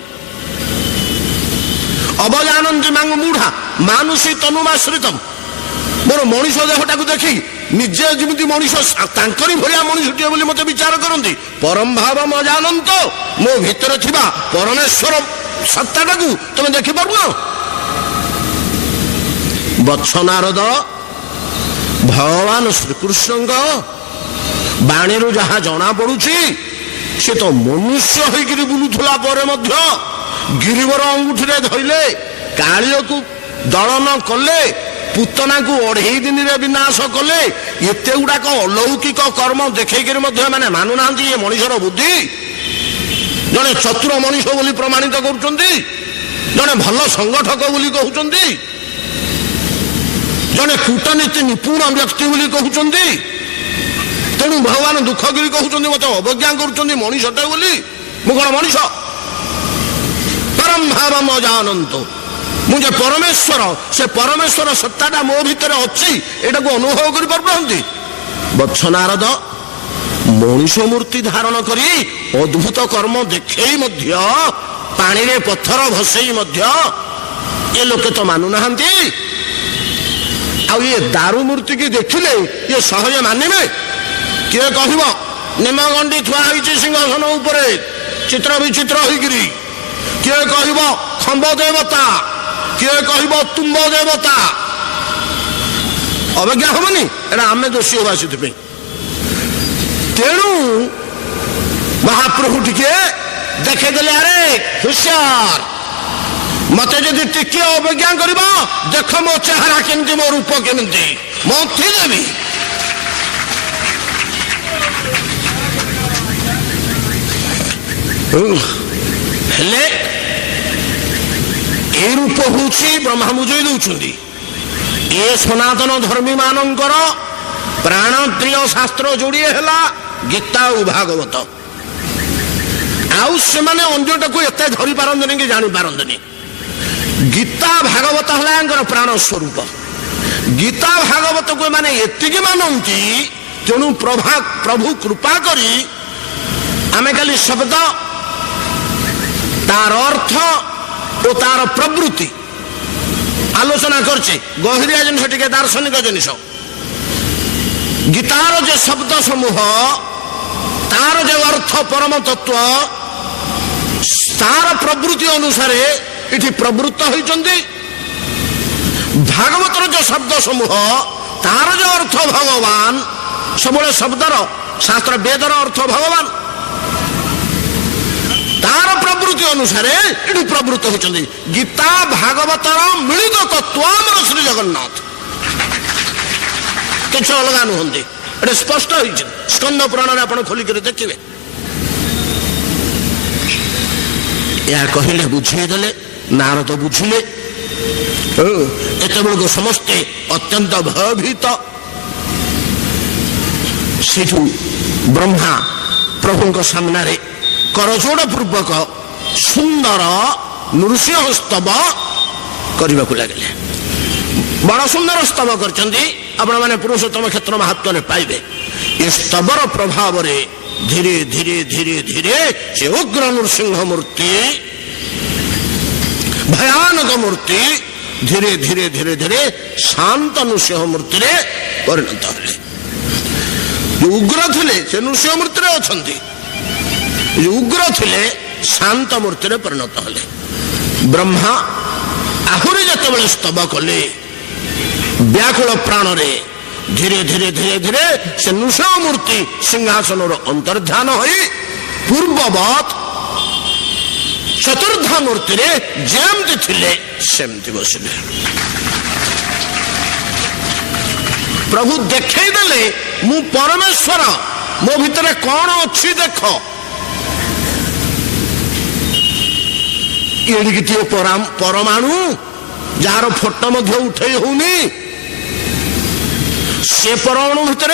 ଅବଜାନନ୍ତି ମାଙ୍ଗ ମୁଢା ମାନୁଷୀ ତନୁମାଶ୍ରିତମ୍। ମୋର ମଣିଷ ଦେହଟାକୁ ଦେଖି ନିଜେ ଯେମିତି ମଣିଷ, ତାଙ୍କରି ଭଳିଆ ମଣିଷଟିଏ ବୋଲି ମତେ ବିଚାର କରନ୍ତି। ପରମ ଭାବମ୍ ଅଜାନନ୍ତ, ମୋ ଭିତରେ ଥିବା ପରମେଶ୍ୱର ସତ୍ତାଟାକୁ ତମେ ଦେଖିପାରୁନ? ବତ୍ସ ନାରଦ, ଭଗବାନ ଶ୍ରୀକୃଷ୍ଣଙ୍କ ବାଣୀରୁ ଯାହା ଜଣା ପଡୁଛି, ସେ ତ ମନୁଷ୍ୟ ହେଇକିରି ବୁଲୁଥିଲା ପରେ ମଧ୍ୟ ଗିରିବର ଅଙ୍ଗୁଠିରେ ଧଇଲେ, କାଳିୟକୁ ଦଳନ କଲେ, ପୁତନାକୁ 2.5 ଦିନରେ ବିନାଶ କଲେ। ଏତେ ଗୁଡାକ ଅଲୌକିକ କର୍ମ ଦେଖେଇକିରି ମଧ୍ୟ ମାନେ ମାନୁନାହାନ୍ତି ଏ ମଣିଷର ବୁଦ୍ଧି। ଜଣେ ଚତୁର ମଣିଷ ବୋଲି ପ୍ରମାଣିତ କରୁଛନ୍ତି, ଜଣେ ଭଲ ସଂଗଠକ ବୋଲି କହୁଛନ୍ତି, ଜଣେ କୂଟନୀତି ନିପୁଣ ବ୍ୟକ୍ତି ବୋଲି କହୁଛନ୍ତି। ତେଣୁ ଭଗବାନ ଦୁଃଖ କରି କହୁଛନ୍ତି, ମତେ ଅବଜ୍ଞା କରୁଛନ୍ତି ମଣିଷଟେ ବୋଲି। ମୁଁ କଣ ମଣିଷ? ପରମ ଭାବମ୍ ଅଜାନନ୍ତୁ, ମୁଁ ଯେ ପରମେଶ୍ୱର, ସେ ପରମେଶ୍ୱର ସତ୍ତାଟା ମୋ ଭିତରେ ଅଛି, ଏଟାକୁ ଅନୁଭବ କରିପାରୁନାହାନ୍ତି। ବତ୍ସ ନାରଦ, ମଣିଷ ମୂର୍ତ୍ତି ଧାରଣ କରି ଅଦ୍ଭୁତ କର୍ମ ଦେଖେଇ ମଧ୍ୟ, ପାଣିରେ ପଥର ଭସେଇ ମଧ୍ୟ ଏ ଲୋକେ ତ ମାନୁନାହାନ୍ତି। ଆଉ ଇଏ ଦାରୁ ମୂର୍ତ୍ତି କି ଦେଖିଲେ ଇଏ ସହଜ ମାନିବେ? କିଏ କହିବ ନିମଗଣ୍ଡି ଥୁଆ ହେଇଛି ସିଂହାସନ ଉପରେ ଚିତ୍ର ବିଚିତ୍ର ହେଇକିରି, କିଏ କହିବ ଖମ୍ବ ଦେବତା, କିଏ କହିବ ତୁମ୍ବ ଦେବତା। ଅବଜ୍ଞା ହବନି? ଏଟା ଆମେ ଦୋଷୀ ହବା ସେଥିପାଇଁ। ତେଣୁ ମହାପ୍ରଭୁ ଟିକେ ଦେଖେଇଦେଲେ, ଆରେ ହୁସିଆର, ମତେ ଯଦି ଟିକେ ଅବଜ୍ଞା କରିବ, ଦେଖ ମୋ ଚେହେରା କେମିତି, ମୋ ରୂପ କେମିତି, ମଥି ଦେବି। ହେଲେ ଏ ରୂପ ହଉଛି ବ୍ରହ୍ମା ବୁଝେଇ ଦଉଛନ୍ତି। ଏ ସନାତନ ଧର୍ମୀ ମାନଙ୍କର ପ୍ରାଣ ପ୍ରିୟ ଶାସ୍ତ୍ର ଯୋଡ଼ିଏ ହେଲା ଗୀତା ଓ ଭାଗବତ। ଆଉ ସେମାନେ ଅନ୍ୟଟାକୁ ଏତେ ଧରି ପାରନ୍ତିନି କି ଜାଣି ପାରନ୍ତିନି। ଗୀତା ଭାଗବତ ହେଲା ୟାଙ୍କର ପ୍ରାଣ ସ୍ୱରୂପ। ଗୀତା ଭାଗବତକୁ ଏମାନେ ଏତିକି ମାନନ୍ତି, ତେଣୁ ପ୍ରଭୁ କୃପା କରି ଆମେ ଖାଲି ଶବ୍ଦ, ତାର ଅର୍ଥ ଓ ତାର ପ୍ରବୃତ୍ତି ଆଲୋଚନା କରିଛେ। ଗହିରିଆ ଜିନିଷ ଟିକେ ଦାର୍ଶନିକ ଜିନିଷ। गीतार जो शब्द समूह तार जो अर्थ परम तत्व तार प्रवृत्ति अनुसार इठी प्रवृत्त होइचंदी। भागवतर जो शब्द समूह तार जो अर्थ भगवान सब शब्दर शास्त्र वेदर अर्थ भगवान तार प्रवृत्ति अनुसार इठी प्रवृत्त होइचंदी। गीता भागवतर मिलित तत्व आमर श्री जगन्नाथ किछ अलगा नुहंती एटा स्पष्ट होइछ। स्कंद पुराण रे आपण खोली कर देखिबे या कहिले बुझे देले नारद बुझिले एते बेलको समस्ते अत्यंत भयभीत। सेठू ब्रह्मा प्रभु सामने रे करजोड़ पूर्वक सुंदर नृसिंह स्तव करने को लगे। बड़ सुंदर स्तव करचंदी आपण माने पुरुषोत्तम क्षेत्र महात्म्य ने पाइबे। ये स्तवर प्रभाव रे धीरे धीरे धीरे धीरे से उग्र नृसिंह मूर्ति भयानक मूर्ति धीरे धीरे धीरे धीरे शांत नृसिंह मूर्ति रे परिणत होले। उग्र थिले से नृसिंह मूर्ति रे अछंती, उग्र थिले शांत मूर्ति रे परिणत होले। ब्रह्मा आहुरी जतेबेले स्तव कले व्याकुल प्राण रे धीरे धीरे धीरे धीरे से नृसिंह मूर्ति सिंहासन अंतर्ध्यान होई पूर्ववत चतुर्धा मूर्ति रे जेमती थिले सेमती बसिले। प्रभु देखई देले मु परमेश्वर मो भितरे कौन अच्छी देख। एडिकी परमाणु जार फोटो मध्य उठे होनी से परमाणु भितर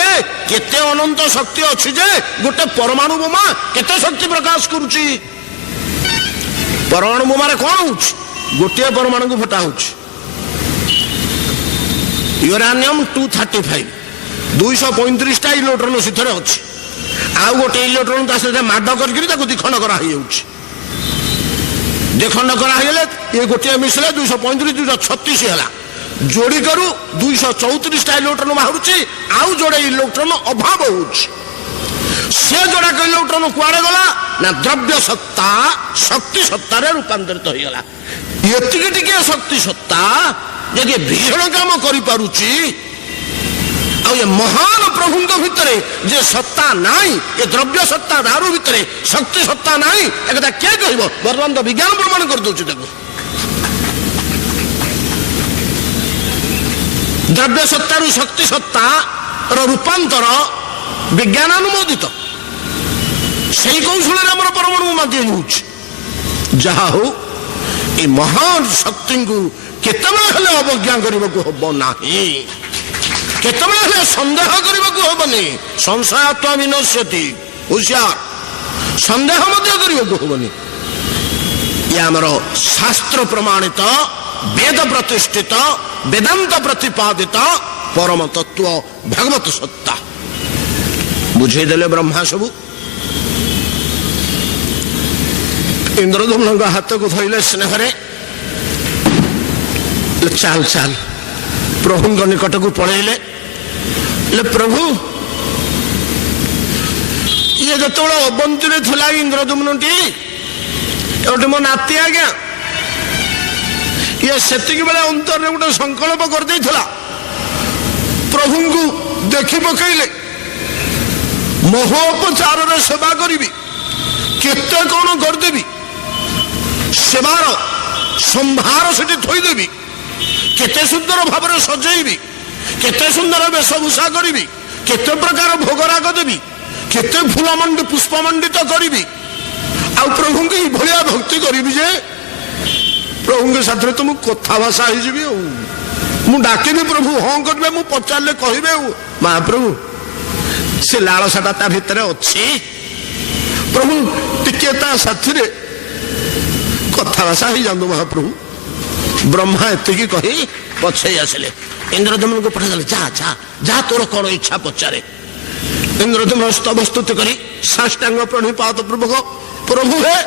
केते अनंत शक्ति अच्छी जे गोटे परमाणु बोमा केते शक्ति प्रकाश करुची। परमाणु बोमारे कौन हो गोटे परमाणु को फटा हो यूरानियम 235 235 टा इलेक्ट्रॉन सिथरे अछि आ गोटे इलेक्ट्रॉन ता से माड करके दिखंड करा देखंड करा ये गोटे मिसले 235 236 है जोड़ी करू 234 टा इलेक्ट्रॉन बाहर आउ जोड़े इलेक्ट्रॉन अभाव हो से जोड़ा इलेक्ट्रॉन कुआड़े गला ना द्रव्य सत्ता शक्ति सत्ता रे रूपांतरित हो गला। एतिके टिके शक्ति सत्ता जदि भीषण काम करि पारुची आ ये महान प्रभु भितर जे सत्ता नाई ये द्रव्य सत्ता दारू भितर शक्ति सत्ता नाई एकदा के कहबो। वर्तमान तो विज्ञान प्रमाण कर दोछ देखो द्रव्य सत्ता रु शक्ति सत्ता रूपांतर विज्ञान अनुमोदित से कौशल परमाणु माध्यम हो जहा हो ये महान शक्ति को केतबेले अवज्ञा करने को हम ना केतबेले संदेह करने को हमनी संशयात्मा विनश्यति होशियार संदेह मध्य करने को हमनी। ये आमर शास्त्र प्रमाणित वेद प्रतिष्ठित वेदांत प्रतिपादित परम तत्व भगवत सत्ता बुझेदेले ब्रह्मा सबू। इंद्रदम्न हाथ को धरले स्नेहरे चाल चाल प्रभु निकट को पड़ेले प्रभु ये जो अबंती थी इंद्रदम्न टी मो नाती आज्ञा ये से बेले अंतर गोटे संकल्प कर प्रभु को देखी पकईले महोपचार सेवा करी केते कौन करदेवी सेवार संभार से थईदेवी केते सुंदर भाव सजेबी केते सुंदर वेशभूषा करी केते प्रकार भोगराग देवी केते फूलमंडी पुष्पमंडित करी आ प्रभु की भाया भक्ति करी जे प्रभु के साथ तो मुझे कथा भाषा हो डाकिबी प्रभु हाँ करेंगे मुझे पचारे कहे महाप्रभु से लालसाटा ता भितर अच्छी प्रभु टिके साथी कथा भाषा ही जातु महाप्रभु। ब्रह्मा एतिकी कही पछे आसिले इंद्रदम्न को पठाइले जा जा जा तोर कौन इच्छा पचारे। इंद्रदम्न स्तव स्तुति करी साष्टांग प्रणिपात पूर्वक प्रभु हे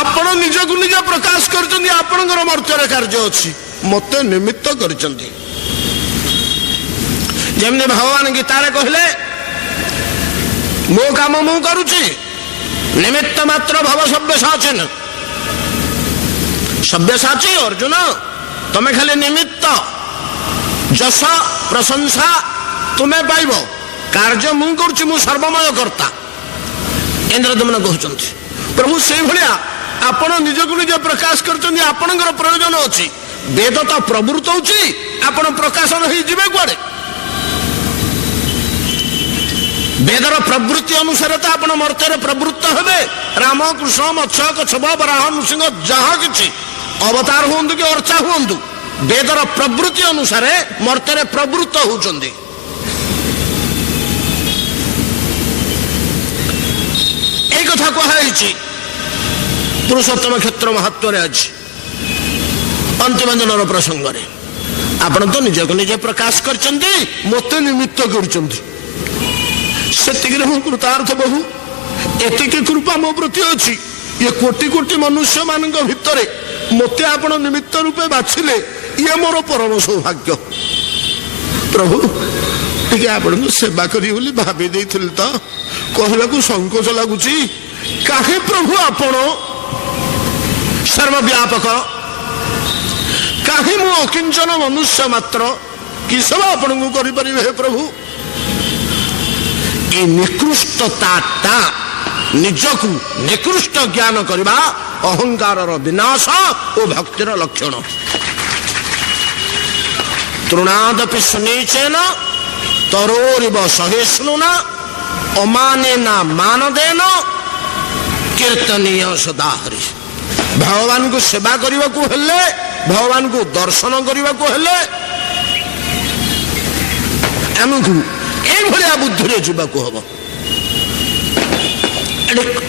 आपण निजକୁ निज प्रकाश करचंदी आपणकर मर्त्यर कार्य अछि मते निमित्त करचंदी जमने भगवान गीतारे कहले मो काम मु करुची निमित्त मात्र भव सव्यसाचिन सव्यसाची अर्जुन तमे खाली निमित्त जस प्रशंसा तुम्हें पाइब कार्य मु करुची मु सर्वमय कर्ता इंद्रदमन कहते प्रभु से भाया आपण निजक निज प्रकाश करछन्ती आपणकर प्रयोजन अछि वेद तो प्रवृत्त होछि आपण प्रकाशन होई जिवे कुआडे वेदर प्रवृत्ति अनुसार तो आपण मर्त्य प्रवृत्त हेबे राम कृष्ण मत्स्य कच्छप वराह नृसिंह जहाँ किछि अवतार हुंतु कि अर्चा हुंतु वेदर प्रवृत्ति अनुसार मर्त्य प्रवृत्त होउछन्ती एक कथा कहुछि पुरुषोत्तम क्षेत्र महत्व आज अंतिम दिन प्रसंग में आपण तो निजक निजे प्रकाश करछन्ती मते निमित्त करछन्ती सेतिके हूँ कृतार्थ बहु एतिके कृपा मो प्रति अछि ये कोटि कोटि मनुष्य मान भितर मते आपण निमित्त रूपे बाछिले ये मोर परम सौभाग्य प्रभु टिके आपण सेवा करी बोली भाबी देइथिल तो कहलाकू संकोच लागुची काहे प्रभु आपण सर्वव्यापक काहे मु अकिंचन मनुष्य मात्र कि सब आपण को करि परिबे हे प्रभु ये निकृष्टता निजकू निकृष्ट ज्ञान करवा अहंकार विनाश और भक्तिर लक्षण तृणादपि सुनीचेन तरोरिव सहिष्णुना अमानेना मानदेन कीर्तनीय सदा हरि भगवान को सेवा करने को हेले भगवान को दर्शन करने को हेले आमको ये बुद्धि जावाक हम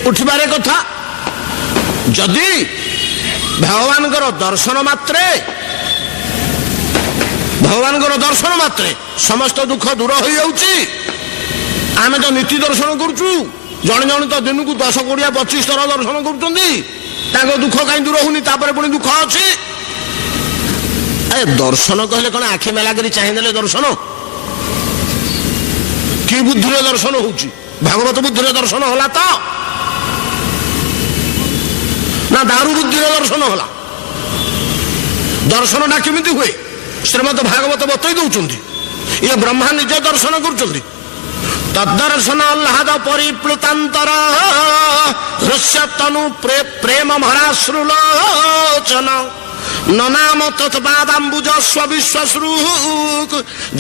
उठबार कथा जदि भगवान दर्शन मात्रे समस्त दुख दूर हो जाउची आमे तो नीति दर्शन करुचु जन जन तो दिन को 10 कोड़िया 25 थर दर्शन कर दुख कहीं दूर होनी पुणी दुख अच्छी दर्शन कहले कौन आखि मेला कर चाहिए दर्शन कि बुद्धि दर्शन होची भागवत बुद्धि दर्शन होला तो ना दारू बुद्धि दर्शन होला दर्शन टा केमिति हुए श्रीमद भागवत बतई दौरान ये ब्रह्मा निज दर्शन कर तदर्शन आह्लाद परिप्लुतांतर हृष्य तनु प्रेम भराश्रुलोचन ननाम तत्पादाम्बुज स्वविश्वश्रुक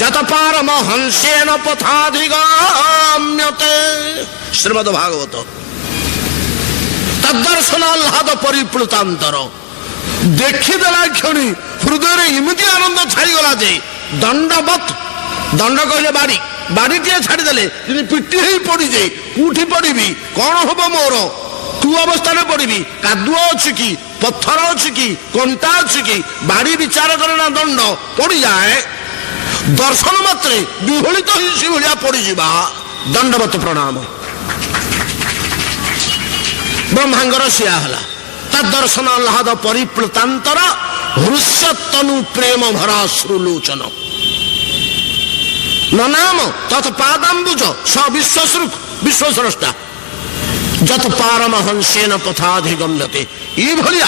जत पारम हंसेन पथाधिगम्यते श्रीमद भागवत तदर्शन आह्लाद परिप्लुतांतर देखीदेला क्षणी हृदय इमिति आनंद छाईगला जे दंडवत दंड कहले बाड़ी बाड़ी टे छाड़देले पिटी ही पड़ी जाए कौटी पड़ी कौन हम मोर तू अवस्था पड़ी कादुआ अच्छी कि पत्थर अच्छी कि कंटा अच्छी कि बाड़ी विचार करे ना दंड पड़ जाए दर्शन मात्रे विहलित तो ही भाया पड़ जा दंडवत प्रणाम ब्रह्मांगर सिया है तदर्शन आह्लाद परिप्लुतांतर हृष्य तनु प्रेम भराश्रुलोचन ननाम तत्पादाम्बुज स विश्वश्रुक विश्वस्रष्टा जत पारम हंसेन पथाधिगम्यते ये भलिया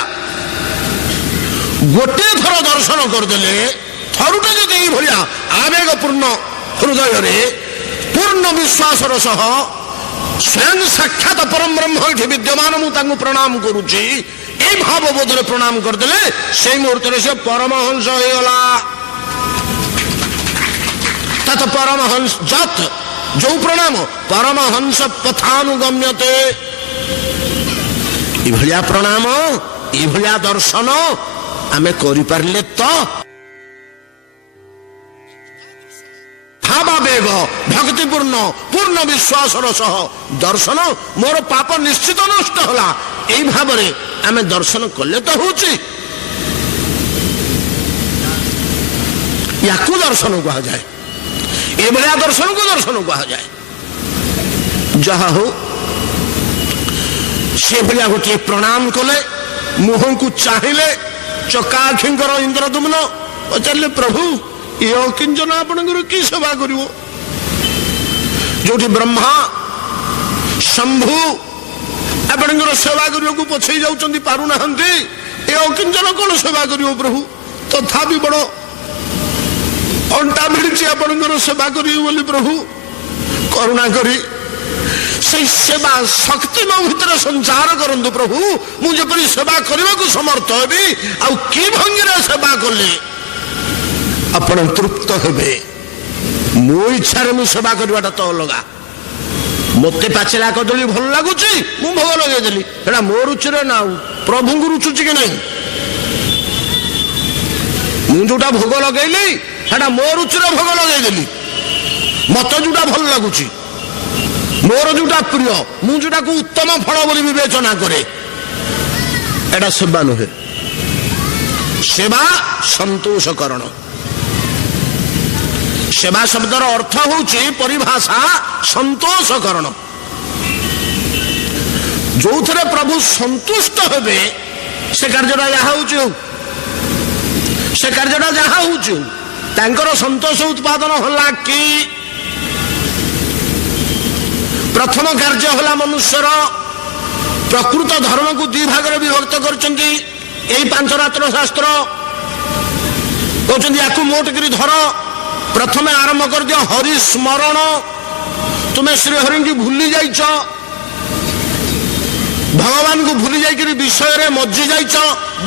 गोटे थर दर्शन करदेले थरुटे जदि ये भलिया आवेगपूर्ण हृदय रे पूर्ण विश्वासर सह स्वयं साक्षात परम ब्रह्म ये विद्यमान मुझे प्रणाम करुच्ची ये भावबोधरे प्रणाम करदेले से मुहूर्त से परमहंस हो गला तत् परमहंस जत जो प्रणाम परमहंस पथानुगम्यते इभलिया प्रणाम इभलिया दर्शन आमे करि पारले तो भावावेग भक्तिपूर्ण पूर्ण विश्वास सह दर्शन मोर पाप निश्चित नष्ट होला एई भाबरे आमे दर्शन कले तो होची याकू दर्शन कहा जाए ये भलिया दर्शन को दर्शन कहा जाए जहा हो से भलिया गोटे प्रणाम कले मुह को चाहिए चकाखिंकर इंद्रदुम्न पचारे प्रभु ଏ ଅକିଞ୍ଚନ ଆପଣଙ୍କର କି ସେବା କରିବ? ଯୋଉଠି ବ୍ରହ୍ମା ଶମ୍ଭୁ ଆପଣଙ୍କର ସେବା କରିବାକୁ ପଛେଇ ଯାଉଛନ୍ତି, ପାରୁନାହାନ୍ତି, ଏ ଅକିଞ୍ଚନ କଣ ସେବା କରିବ ପ୍ରଭୁ? ତଥାପି ବଡ଼ ଅଣ୍ଟା ମିଳିଛି ଆପଣଙ୍କର ସେବା କରିବେ ବୋଲି ପ୍ରଭୁ କରୁଣା କରି ସେଇ ସେବା ଶକ୍ତି ମୋ ଭିତରେ ସଞ୍ଚାର କରନ୍ତୁ ପ୍ରଭୁ। ମୁଁ ଯେପରି ସେବା କରିବାକୁ ସମର୍ଥ ହେବି, ଆଉ କି ଭଙ୍ଗୀରେ ସେବା କଲେ ଆପଣ ତୃପ୍ତ ହେବେ। ମୋ ଇଚ୍ଛାରେ ମୁଁ ସେବା କରିବାଟା ତ ଅଲଗା। ମୋତେ ପାଚିଲା କଦଳୀ ଭଲ ଲାଗୁଛି, ମୁଁ ଭୋଗ ଲଗେଇଦେଲି, ସେଟା ମୋ ରୁଚିରେ ନା ଆଉ ପ୍ରଭୁଙ୍କୁ ରୁଚୁଛି କି ନାହିଁ? ମୁଁ ଯୋଉଟା ଭୋଗ ଲଗେଇଲି ସେଟା ମୋ ରୁଚିରେ ଭୋଗ ଲଗେଇଦେଲି। ମତେ ଯୋଉଟା ଭଲ ଲାଗୁଛି, ମୋର ଯୋଉଟା ପ୍ରିୟ, ମୁଁ ଯୋଉଟାକୁ ଉତ୍ତମ ଫଳ ବୋଲି ବିବେଚନା କରେ, ଏଟା ସେବା ନୁହେଁ। ସେବା ସନ୍ତୋଷକରଣ। ସେବା ଶବ୍ଦର ଅର୍ଥ ହଉଛି ପରିଭାଷା ସନ୍ତୋଷକରଣ। ଯୋଉଥିରେ ପ୍ରଭୁ ସନ୍ତୁଷ୍ଟ ହେବେ ସେ କାର୍ଯ୍ୟଟା ଯାହା ହଉଛି ହଉ, ସେ କାର୍ଯ୍ୟଟା ଯାହା ହଉଛି ହଉ, ତାଙ୍କର ସନ୍ତୋଷ ଉତ୍ପାଦନ ହେଲା କି? ପ୍ରଥମ କାର୍ଯ୍ୟ ହେଲା ମନୁଷ୍ୟର ପ୍ରକୃତ ଧର୍ମକୁ ଦୁଇ ଭାଗରେ ବିଭକ୍ତ କରିଛନ୍ତି ଏଇ ପାଞ୍ଚ ରାତ୍ର ଶାସ୍ତ୍ର। କହୁଛନ୍ତି ୟାକୁ ମୋଟ କରି ଧର। ପ୍ରଥମେ ଆରମ୍ଭ କରିଦିଅ ହରି ସ୍ମରଣ। ତୁମେ ଶ୍ରୀହରିଙ୍କୁ ଭୁଲି ଯାଇଛ, ଭଗବାନଙ୍କୁ ଭୁଲି ଯାଇକରି ବିଷୟରେ ମଜ୍ଜି ଯାଇଛ,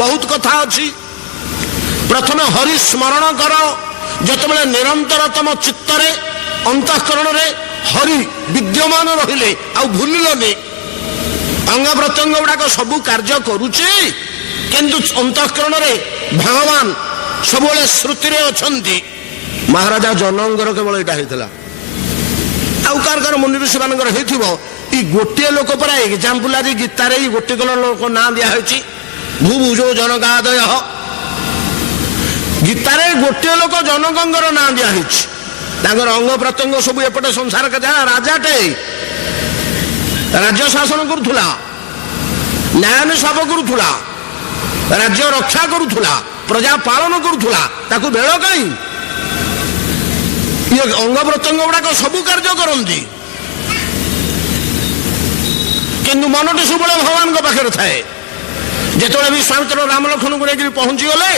ବହୁତ କଥା ଅଛି। ପ୍ରଥମେ ହରି ସ୍ମରଣ କର। ଯେତେବେଳେ ନିରନ୍ତର ତମ ଚିତ୍ତରେ ଅନ୍ତଃକରଣରେ ହରି ବିଦ୍ୟମାନ ରହିଲେ ଆଉ ଭୁଲିଲନି, ଅଙ୍ଗ ପ୍ରତ୍ୟଙ୍ଗ ଗୁଡାକ ସବୁ କାର୍ଯ୍ୟ କରୁଛି, କିନ୍ତୁ ଅନ୍ତଃକରଣରେ ଭଗବାନ ସବୁବେଳେ ସ୍ମୃତିରେ ଅଛନ୍ତି। ମହାରାଜା ଜନଙ୍କର କେବଳ ଏଇଟା ହେଇଥିଲା, ଆଉ କାହାର କାହାର ମୁନି ଋଷି ମାନଙ୍କର ହେଇଥିବ। ଏଇ ଗୋଟିଏ ଲୋକ ପରା ଏକ୍ସାମ୍ପଲ ଆଜି ଗୀତାରେ ଏଇ ଗୋଟିଏ ଲୋକ ନାଁ ଦିଆହେଇଛି, ଭୂଭୁଜୋ ଜନକାଦୟ। ଗୀତାରେ ଗୋଟିଏ ଲୋକ ଜନକଙ୍କର ନାଁ ଦିଆହେଇଛି। ତାଙ୍କର ଅଙ୍ଗ ପ୍ରତ୍ୟଙ୍ଗ ସବୁ ଏପଟେ ସଂସାର କଥା। ରାଜାଟେ ରାଜ୍ୟ ଶାସନ କରୁଥିଲା, ନ୍ୟାୟ ସବ କରୁଥିଲା, ରାଜ୍ୟ ରକ୍ଷା କରୁଥିଲା, ପ୍ରଜା ପାଳନ କରୁଥିଲା, ତାକୁ ବେଳ କାହିଁ? ଇଏ ଅଙ୍ଗ ପ୍ରତ୍ୟଙ୍ଗ ଗୁଡାକ ସବୁ କାର୍ଯ୍ୟ କରନ୍ତି, କିନ୍ତୁ ମନଟି ସବୁବେଳେ ଭଗବାନଙ୍କ ପାଖରେ ଥାଏ। ଯେତେବେଳେ ବିଶ୍ୱାମିତ୍ର ରାମ ଲକ୍ଷ୍ମଣଙ୍କୁ ନେଇକରି ପହଞ୍ଚିଗଲେ,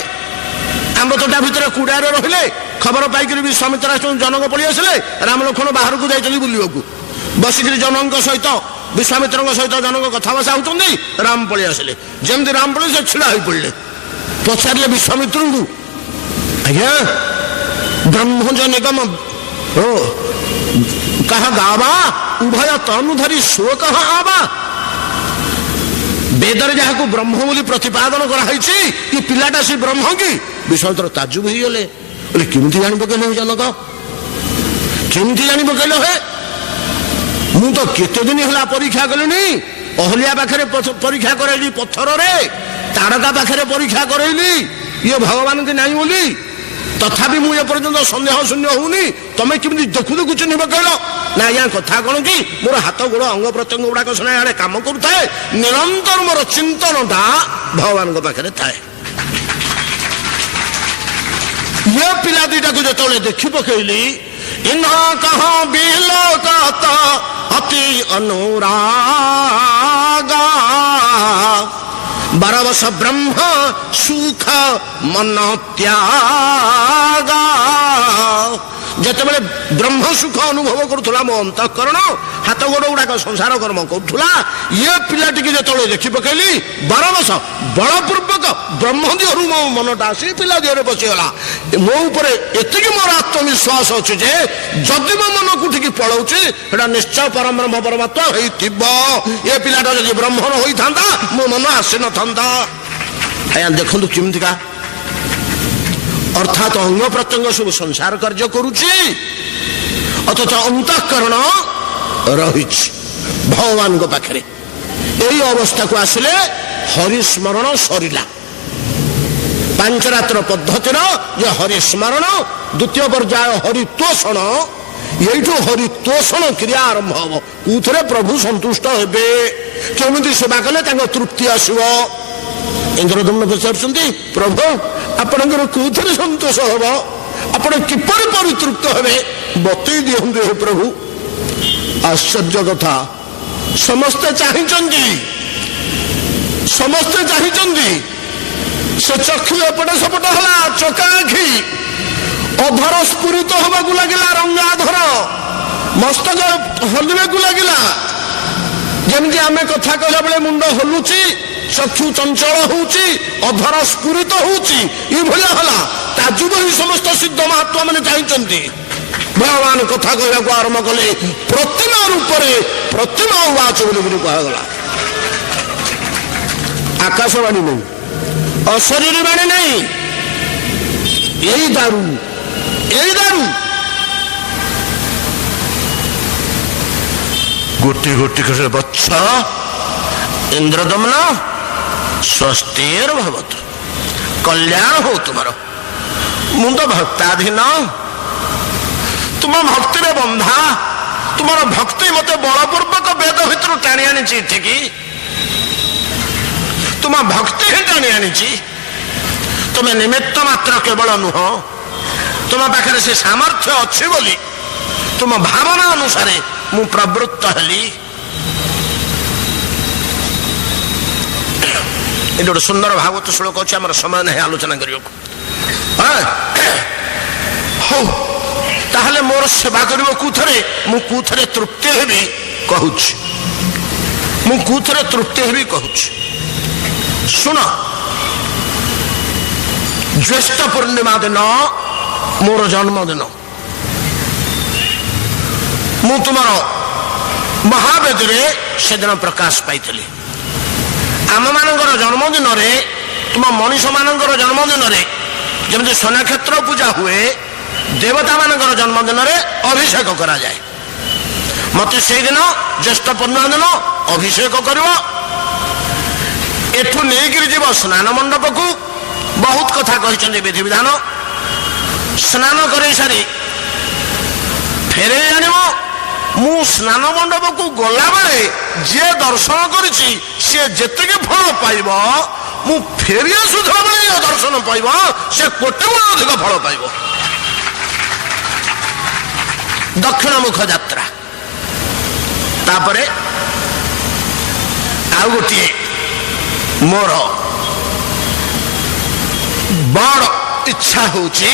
ଆମ୍ବ ତୋଟା ଭିତରେ କୁଡାରେ ରହିଲେ, ଖବର ପାଇକରି ବିଶ୍ୱାମିତ୍ର ଜନକ ପଳେଇ ଆସିଲେ। ରାମ ଲକ୍ଷ୍ମଣ ବାହାରକୁ ଯାଇଛନ୍ତି ବୁଲିବାକୁ, ବସିକରି ଜନକଙ୍କ ସହିତ ବିଶ୍ୱାମିତ୍ରଙ୍କ ସହିତ ଜନକ କଥାବାର୍ତ୍ତା ହଉଛନ୍ତି। ରାମ ପଳେଇ ଆସିଲେ। ଯେମିତି ରାମ ପଳେଇ ସେ ଛିଡା ହୋଇ ପଡିଲେ, ପଚାରିଲେ ବିଶ୍ୱାମିତ୍ରଙ୍କୁ, ଆଜ୍ଞା ବ୍ରହ୍ମଜ ନିଗମ କାହା ଗାବା ଉଭୟ ତନୁ ଧରି ଶୋ କାହା ଆବା। ବେଦରେ ଯାହାକୁ ବ୍ରହ୍ମ ବୋଲି ପ୍ରତିପାଦନ କରାହେଇଛି, ଏ ପିଲାଟା ସେ ବ୍ରହ୍ମ କି? ବିଶ୍ୱାମିତ୍ର ତାଜୁବ ହେଇଗଲେ, କେମିତି ଜାଣି ପକେଇଲେ ଜନକ? କେମିତି ଜାଣି ପକେଇଲ? ହେ, ମୁଁ ତ କେତେ ଦିନ ହେଲା ପରୀକ୍ଷା କଲିଣି। ଅହଲ୍ୟା ପାଖରେ ପରୀକ୍ଷା କରାଇଲି ପଥରରେ, ତାରକା ପାଖରେ ପରୀକ୍ଷା କରାଇଲି, ଇଏ ଭଗବାନ କି ନାହିଁ ବୋଲି, ତଥାପି ମୁଁ ଏପର୍ଯ୍ୟନ୍ତ ସନ୍ଦେହ ଶୂନ୍ୟ ହଉନି। ତମେ କେମିତି ଦେଖୁ ଦେଖୁ ଚିହ୍ନିବ କହିଲ? ନା ଆଜ୍ଞା କଥା କଣ କି, ମୋର ହାତ ଗୋଡ ଅଙ୍ଗ ପ୍ରତ୍ୟଙ୍ଗ ଗୁଡାକ ସିନା ଆଡେ କାମ କରୁଥାଏ, ନିରନ୍ତର ମୋର ଚିନ୍ତନଟା ଭଗବାନଙ୍କ ପାଖରେ ଥାଏ। ଇଏ ପିଲା ଦିଟାକୁ ଯେତେବେଳେ ଦେଖି ପକେଇଲି, ଇନ୍ହା କହା ବିଲୋକାତ ଅତି ଅନୁରାଗା, 12 ବର୍ଷ ବ୍ରହ୍ମ ସୁଖ ମନ ତ୍ୟାଗା। ଯେତେବେଳେ ବ୍ରହ୍ମ ସୁଖ ଅନୁଭବ କରୁଥିଲା ମୋ ଅନ୍ତଃକରଣ, ହାତ ଗୋଡ ଗୁଡାକ ସଂସାର କର୍ମ କରୁଥିଲା, ଇଏ ପିଲାଟିକି ଯେତେବେଳେ ଦେଖି ପକେଇଲି, 12 ବର୍ଷ ବଳପୂର୍ବକ ବ୍ରହ୍ମ ଦେହରୁ ମୋ ମନଟା ଆସି ପିଲା ଦେହରେ ବସିଗଲା। ମୋ ଉପରେ ଏତିକି ମୋର ଆତ୍ମବିଶ୍ୱାସ ଅଛି ଯେ ଯଦି ମୋ ମନ କୋଉଠିକି ପଳଉଛି, ସେଟା ନିଶ୍ଚୟ ପରବ୍ରହ୍ମ ପରମାତ୍ମା ହେଇଥିବ। ଏ ପିଲାଟା ଯଦି ବ୍ରହ୍ମ ନ ହୋଇଥାନ୍ତା, ମୋ ମନ ଆସିନଥାନ୍ତା। ଆଜ୍ଞା ଦେଖନ୍ତୁ କେମିତିକା, ଅର୍ଥାତ ଅଙ୍ଗ ପ୍ରତ୍ୟଙ୍ଗ ସବୁ ସଂସାର କାର୍ଯ୍ୟ କରୁଛି, ଅଥଚ ଅନ୍ତଃକରଣ ରହିଛି ଭଗବାନଙ୍କ ପାଖରେ। ଏଇ ଅବସ୍ଥାକୁ ଆସିଲେ ହରିସ୍ମରଣ ସରିଲା। 5 ରାତ୍ର ପଦ୍ଧତିର ଯେ ହରିସ୍ମରଣ, ଦ୍ୱିତୀୟ ପର୍ଯ୍ୟାୟ ହରିତୋଷଣ। এইଠୁ ହରିତୋଷଣ କ୍ରିୟା ଆରମ୍ଭ ହବ। କୋଉଥିରେ ପ୍ରଭୁ ସନ୍ତୁଷ୍ଟ ହେବେ, କେମିତି ସେବା କଲେ ତାଙ୍କ ତୃପ୍ତି ଆସିବ। ଇନ୍ଦ୍ରଦମ୍ନ ପଚାରୁଛନ୍ତି, ପ୍ରଭୁ ଆପଣଙ୍କର କୋଉଥିରେ ସନ୍ତୋଷ ହବ? ଆପଣ କିପରି ପରିତୃପ୍ତ ହେବେ ବତେଇ ଦିଅନ୍ତୁ ହେ ପ୍ରଭୁ। ଆଶ୍ଚର୍ଯ୍ୟ କଥା, ସମସ୍ତେ ଚାହିଁଛନ୍ତି, ସମସ୍ତେ ଚାହିଁଛନ୍ତି। ସେ ଚକ୍ଷୁ ଏପଟ ସେପଟ ହେଲା, ଚକା ଆଖି, ଅଧର ସ୍ଫୁରିତ ହେବାକୁ ଲାଗିଲା, ରଙ୍ଗାଧର ମସ୍ତକ ହଲିବାକୁ ଲାଗିଲା। ଯେମିତି ଆମେ କଥା କହିଲା ବେଳେ ମୁଣ୍ଡ ହଲୁଛି, ଚକ୍ଷୁ ଚଞ୍ଚଳ ହଉଛି, ଅଧର ସ୍ଫୁରିତ ହଉଛି, ଏଭଳିଆ ହେଲା। ତାଜୁବ ହିଁ ସମସ୍ତ ସିଦ୍ଧ ମହାତ୍ମା ମାନେ ଚାହିଁଛନ୍ତି। ଭଗବାନ କଥା କହିବାକୁ ଆରମ୍ଭ କଲେ, ପ୍ରତିମା ରୂପରେ ପ୍ରତିମା ଉବାଚ ବୋଲି କୁହାଗଲା। ଆକାଶବାଣୀ ନାହିଁ, ଅଶରୀରୀ ବାଣୀ ନାହିଁ, ଏଇ ଦାରୁ, ଏଇ ଦାରୁ। ଗୋଟି ଗୋଟି କରି ବତ୍ସ ଇନ୍ଦ୍ରଦମନ ସ୍ୱସ୍ତିର ଭବତୁ, କଲ୍ୟାଣ ହଉ ତୁମର। ମୁଁ ତ ଭକ୍ତାଧୀନ, ତୁମ ଭକ୍ତିରେ ବନ୍ଧା। ତୁମର ଭକ୍ତି ମତେ ବଳପୂର୍ବକ ବେଦ ଭିତରୁ ଟାଣି ଆଣିଛି ଏଠିକି। ତୁମ ଭକ୍ତି ହିଁ ଟାଣି ଆଣିଛି। ତୁମେ ନିମିତ୍ତ ମାତ୍ର କେବଳ ନୁହଁ, ତୁମ ପାଖରେ ସେ ସାମର୍ଥ୍ୟ ଅଛି ବୋଲି ତୁମ ଭାବନା ଅନୁସାରେ ମୁଁ ପ୍ରବୃତ୍ତ ହେଲି। ଏଠି ଗୋଟେ ସୁନ୍ଦର ଭାଗବତ ଶ୍ଲୋକ ଅଛି, ଆମର ସମୟ ନାହିଁ ଆଲୋଚନା କରିବାକୁ। ହଉ, ତାହେଲେ ମୋର ସେବା କରିବ କୋଉଥିରେ? ମୁଁ କୋଉଥିରେ ତୃପ୍ତି ହେବି କହୁଛି, ମୁଁ କୋଉଥିରେ ତୃପ୍ତି ହେବି କହୁଛି। ଶୁଣ, ଜ୍ୟେଷ୍ଠ ପୂର୍ଣ୍ଣିମା ଦିନ ମୋର ଜନ୍ମଦିନ। ମୁଁ ତୁମର ମହାବେଦୀରେ ସେଦିନ ପ୍ରକାଶ ପାଇଥିଲି। ଆମମାନଙ୍କର ଜନ୍ମଦିନରେ, ତୁମ ମଣିଷ ମାନଙ୍କର ଜନ୍ମଦିନରେ ଯେମିତି ସ୍ୱନକ୍ଷେତ୍ର ପୂଜା ହୁଏ, ଦେବତା ମାନଙ୍କର ଜନ୍ମଦିନରେ ଅଭିଷେକ କରାଯାଏ। ମତେ ସେଇଦିନ ଜ୍ୟେଷ୍ଠ ପୂର୍ଣ୍ଣିମା ଦିନ ଅଭିଷେକ କରିବ। ଏଠୁ ନେଇକିରି ଯିବ ସ୍ନାନ ମଣ୍ଡପକୁ। ବହୁତ କଥା କହିଛନ୍ତି ବିଧିବିଧାନ। ସ୍ନାନ କରେଇ ସାରି ଫେରେଇ ଆଣିବ। ମୁଁ ସ୍ନାନ ମଣ୍ଡପକୁ ଗଲାବେଳେ ଯିଏ ଦର୍ଶନ କରିଛି ସିଏ ଯେତିକି ଫଳ ପାଇବ, ମୁଁ ଫେରି ଆସୁଥିବା ବେଳେ ଦର୍ଶନ ପାଇବ ସେ କୋଟି ଗୁଣ ଅଧିକ ଫଳ ପାଇବ। ଦକ୍ଷିଣ ମୁଖ ଯାତ୍ରା। ତାପରେ ଆଉ ଗୋଟିଏ ମୋର ବଡ଼ ଇଚ୍ଛା ହଉଛି,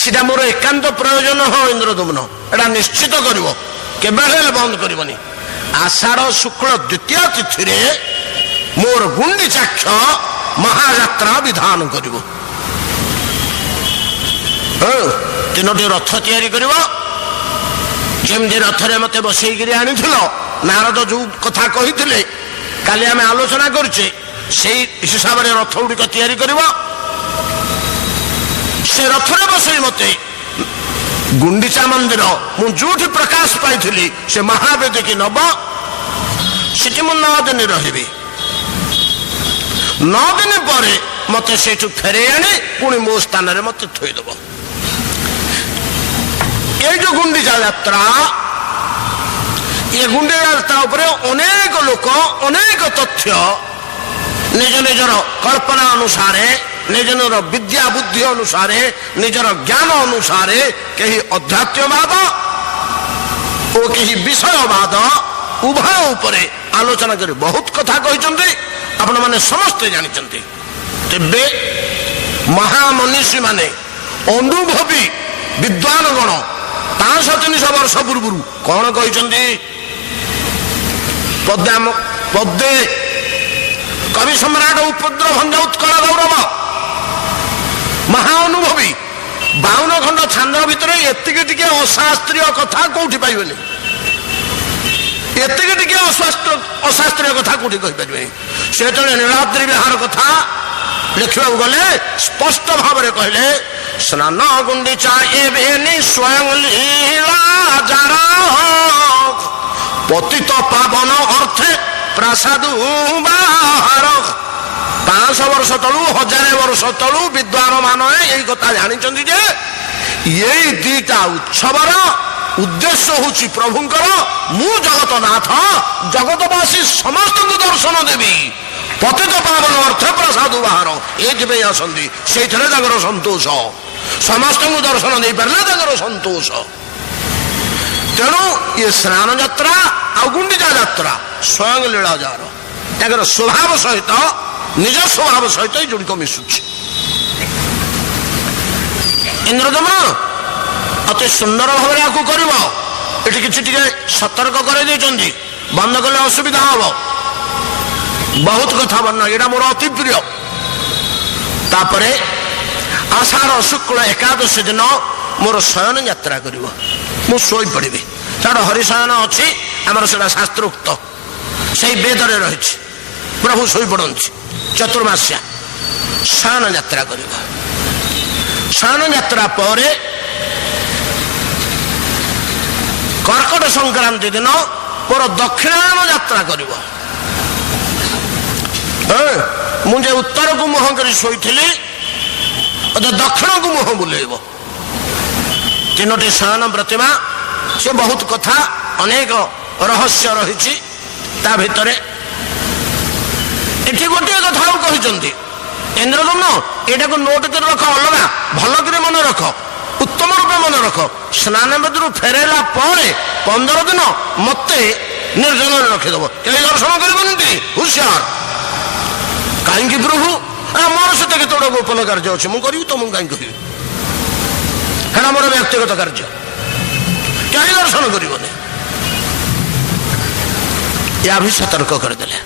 ସେଟା ମୋର ଏକାନ୍ତ ପ୍ରୟୋଜନ। ହଁ ଇନ୍ଦ୍ରଦମନ, ଏଟା ନିଶ୍ଚିତ କରିବ, କେବେ ହେଲେ ବନ୍ଦ କରିବନି। ଆଷାଢ଼ ଶୁକ୍ଳ ଦ୍ୱିତୀୟ ତିଥିରେ ମୋର ଗୁଣ୍ଡିଚାକ୍ଷ ମହାଯାତ୍ରା ବିଧାନ କରିବ। ତିନୋଟି ରଥ ତିଆରି କରିବ। ଯେମିତି ରଥରେ ମତେ ବସେଇକିରି ଆଣିଥିଲ, ନାରଦ ଯୋଉ କଥା କହିଥିଲେ କାଲି ଆମେ ଆଲୋଚନା କରୁଛେ, ସେଇ ହିସାବରେ ରଥ ଗୁଡ଼ିକ ତିଆରି କରିବ। ସେ ରଥରେ ବସେଇ ମତେ ଗୁଣ୍ଡିଚା ମନ୍ଦିର, ମୁଁ ଯୋଉଠି ପ୍ରକାଶ ପାଇଥିଲି ସେ ମହାବେଦୀକି ନବ। ସେଠି ମୁଁ 9 ଦିନ ରହିବି। 9 ଦିନ ପରେ ମତେ ସେଇଠୁ ଫେରେଇ ଆଣି ପୁଣି ମୋ ସ୍ଥାନରେ ମତେ ଥୋଇଦେବ। এই যে গুন্ডিচা যাত্রা, এই গুন্ডিচা যাত্রা উপরে অনেক লোক অনেক তথ্য নিজ নিজের কল্পনা অনুসারে, নিজ নিজের বিদ্যা বুদ্ধি অনুসারে, নিজের জ্ঞান অনুসারে কেহি অধ্যাত্মবাদ ও কেহি বিষয়বাদ উভয় উপরে আলোচনা করে বহুত কথা কইছন্তি। আপন মানে সমস্তে জানিছন্তি। তেবে মহামনীষী মানে, অনুভবী বিদ্বানগণ 500-300 ବର୍ଷ ପୂର୍ବରୁ କଣ କହିଛନ୍ତି? ପଦ୍ମେ କବି ସମ୍ରାଟ ଉପଦ୍ର ଭଞ୍ଜ ଉତ୍କଳ ଗୌରବ ମହାଅନୁଭବୀ 52 ଖଣ୍ଡ ଛାନ୍ଦ ଭିତରେ ଏତିକି ଟିକେ ଅଶାସ୍ତ୍ରୀୟ କଥା କୋଉଠି ପାଇବେନି। ଏତିକି ଟିକେ ଅଶାସ୍ତ୍ରୀୟ କଥା କୋଉଠି କହିପାରିବେନି। ସେ ଯେତେବେଳେ ନୀଳାଦ୍ରି ବିହାର କଥା ଲେଖିବାକୁ ଗଲେ ସ୍ପଷ୍ଟ ଭାବରେ କହିଲେ, ସ୍ନାନ ଗୁଣ୍ଡିଚା ଏବେ ସ୍ୱୟଂ ଲୀଳା ଯାର, ପତିତ ପାବନ ଅର୍ଥେ ପ୍ରାସାଦ ବାହାର। 500 ବର୍ଷ ତଳୁ, 1000 ବର୍ଷ ତଳୁ ବିଦ୍ୱାନ ମାନେ ଏଇ କଥା ଜାଣିଛନ୍ତି ଯେ ଏଇ ଦିଟା ଉତ୍ସବର ଉଦ୍ଦେଶ୍ୟ ହଉଛି ପ୍ରଭୁଙ୍କର, ମୁଁ ଜଗତନାଥ ଜଗତବାସୀ ସମସ୍ତଙ୍କୁ ଦର୍ଶନ ଦେବି। ପତିତ ପାବନ ଅର୍ଥ ପ୍ରସାଦ ବାହାର, ଏଇଥିପାଇଁ ଆସନ୍ତି, ସେଇଥିରେ ତାଙ୍କର ସନ୍ତୋଷ। ସମସ୍ତଙ୍କୁ ଦର୍ଶନ ଦେଇପାରିଲେ ତାଙ୍କର ସନ୍ତୋଷ। ତେଣୁ ଇଏ ସ୍ନାନ ଯାତ୍ରା ଆଉ ଗୁଣ୍ଡିଚା ଯାତ୍ରା ସ୍ୱୟଂ ଲୀଳାଜାର ତାଙ୍କର ସ୍ୱଭାବ ସହିତ ନିଜ ସ୍ୱଭାବ ସହିତ ଏଇ ଯୋଡ଼ିକ ମିଶୁଛି। ଇନ୍ଦ୍ରଦମନ ଅତି ସୁନ୍ଦର ଭାବରେ ଆକୁ କରିବ। ଏଠି କିଛି ଟିକେ ସତର୍କ କରାଇ ଦେଇଛନ୍ତି, ବନ୍ଦ କଲେ ଅସୁବିଧା ହବ। ବହୁତ କଥା ବର୍ଣ୍ଣନା, ଏଇଟା ମୋର ଅତି ପ୍ରିୟ। ତାପରେ ଆଷାଢ଼ ଶୁକ୍ଳ ଏକାଦଶୀ ଦିନ ମୋର ଶୟନ ଯାତ୍ରା କରିବ, ମୁଁ ଶୋଇପଡ଼ିବି। ତାର ହରିଶୟନ ଅଛି ଆମର, ସେଟା ଶାସ୍ତ୍ରୋକ୍ତ, ସେଇ ବେଦରେ ରହିଛି। ପ୍ରଭୁ ଶୋଇପଡ଼ନ୍ତି ଚତୁର୍ମାସ୍ୟା। ଶୟନ ଯାତ୍ରା କରିବ। ଶୟନ ଯାତ୍ରା ପରେ କର୍କଟ ସଂକ୍ରାନ୍ତି ଦିନ ମୋର ଦକ୍ଷିଣାୟନ ଯାତ୍ରା କରିବ। ମୁଁ ଯେ ଉତ୍ତରକୁ ମୁହଁ କରି ଶୋଇଥିଲି ଦକ୍ଷିଣକୁ ମୁହଁ ବୁଲେଇବ। ତିନୋଟି ଶୟନ ପ୍ରତିମା, ସେ ବହୁତ କଥା, ଅନେକ ରହସ୍ୟ ରହିଛି ତା ଭିତରେ। ଏଠି ଗୋଟିଏ କଥା ଆଉ କହିଛନ୍ତି, ଇନ୍ଦ୍ରଦମନ ଏଇଟାକୁ ନୋଟ କରି ରଖ, ଅଲଗା ଭଲ କରି ମନେ ରଖ, ଉତ୍ତମ ରୂପେ ମନେ ରଖ। ସ୍ନାନ ବେଦରୁ ଫେରାଇଲା ପରେ 15 ଦିନ ମତେ ନିର୍ଜନରେ ରଖିଦେବ, କେହି ଦର୍ଶନ କରିବନି। ହୁସିଆର। କାହିଁକି ପ୍ରଭୁ? ମୋର ସେତେ କେତେ ଗୁଡେ ଗୋପନ କାର୍ଯ୍ୟ ଅଛି, ମୁଁ କରିବି, ତମକୁ କାହିଁକି କହିବି? ହେଟା ମୋର ବ୍ୟକ୍ତିଗତ କାର୍ଯ୍ୟ, କେହି ଦର୍ଶନ କରିବନି। ୟା ବି ସତର୍କ କରିଦେଲେ।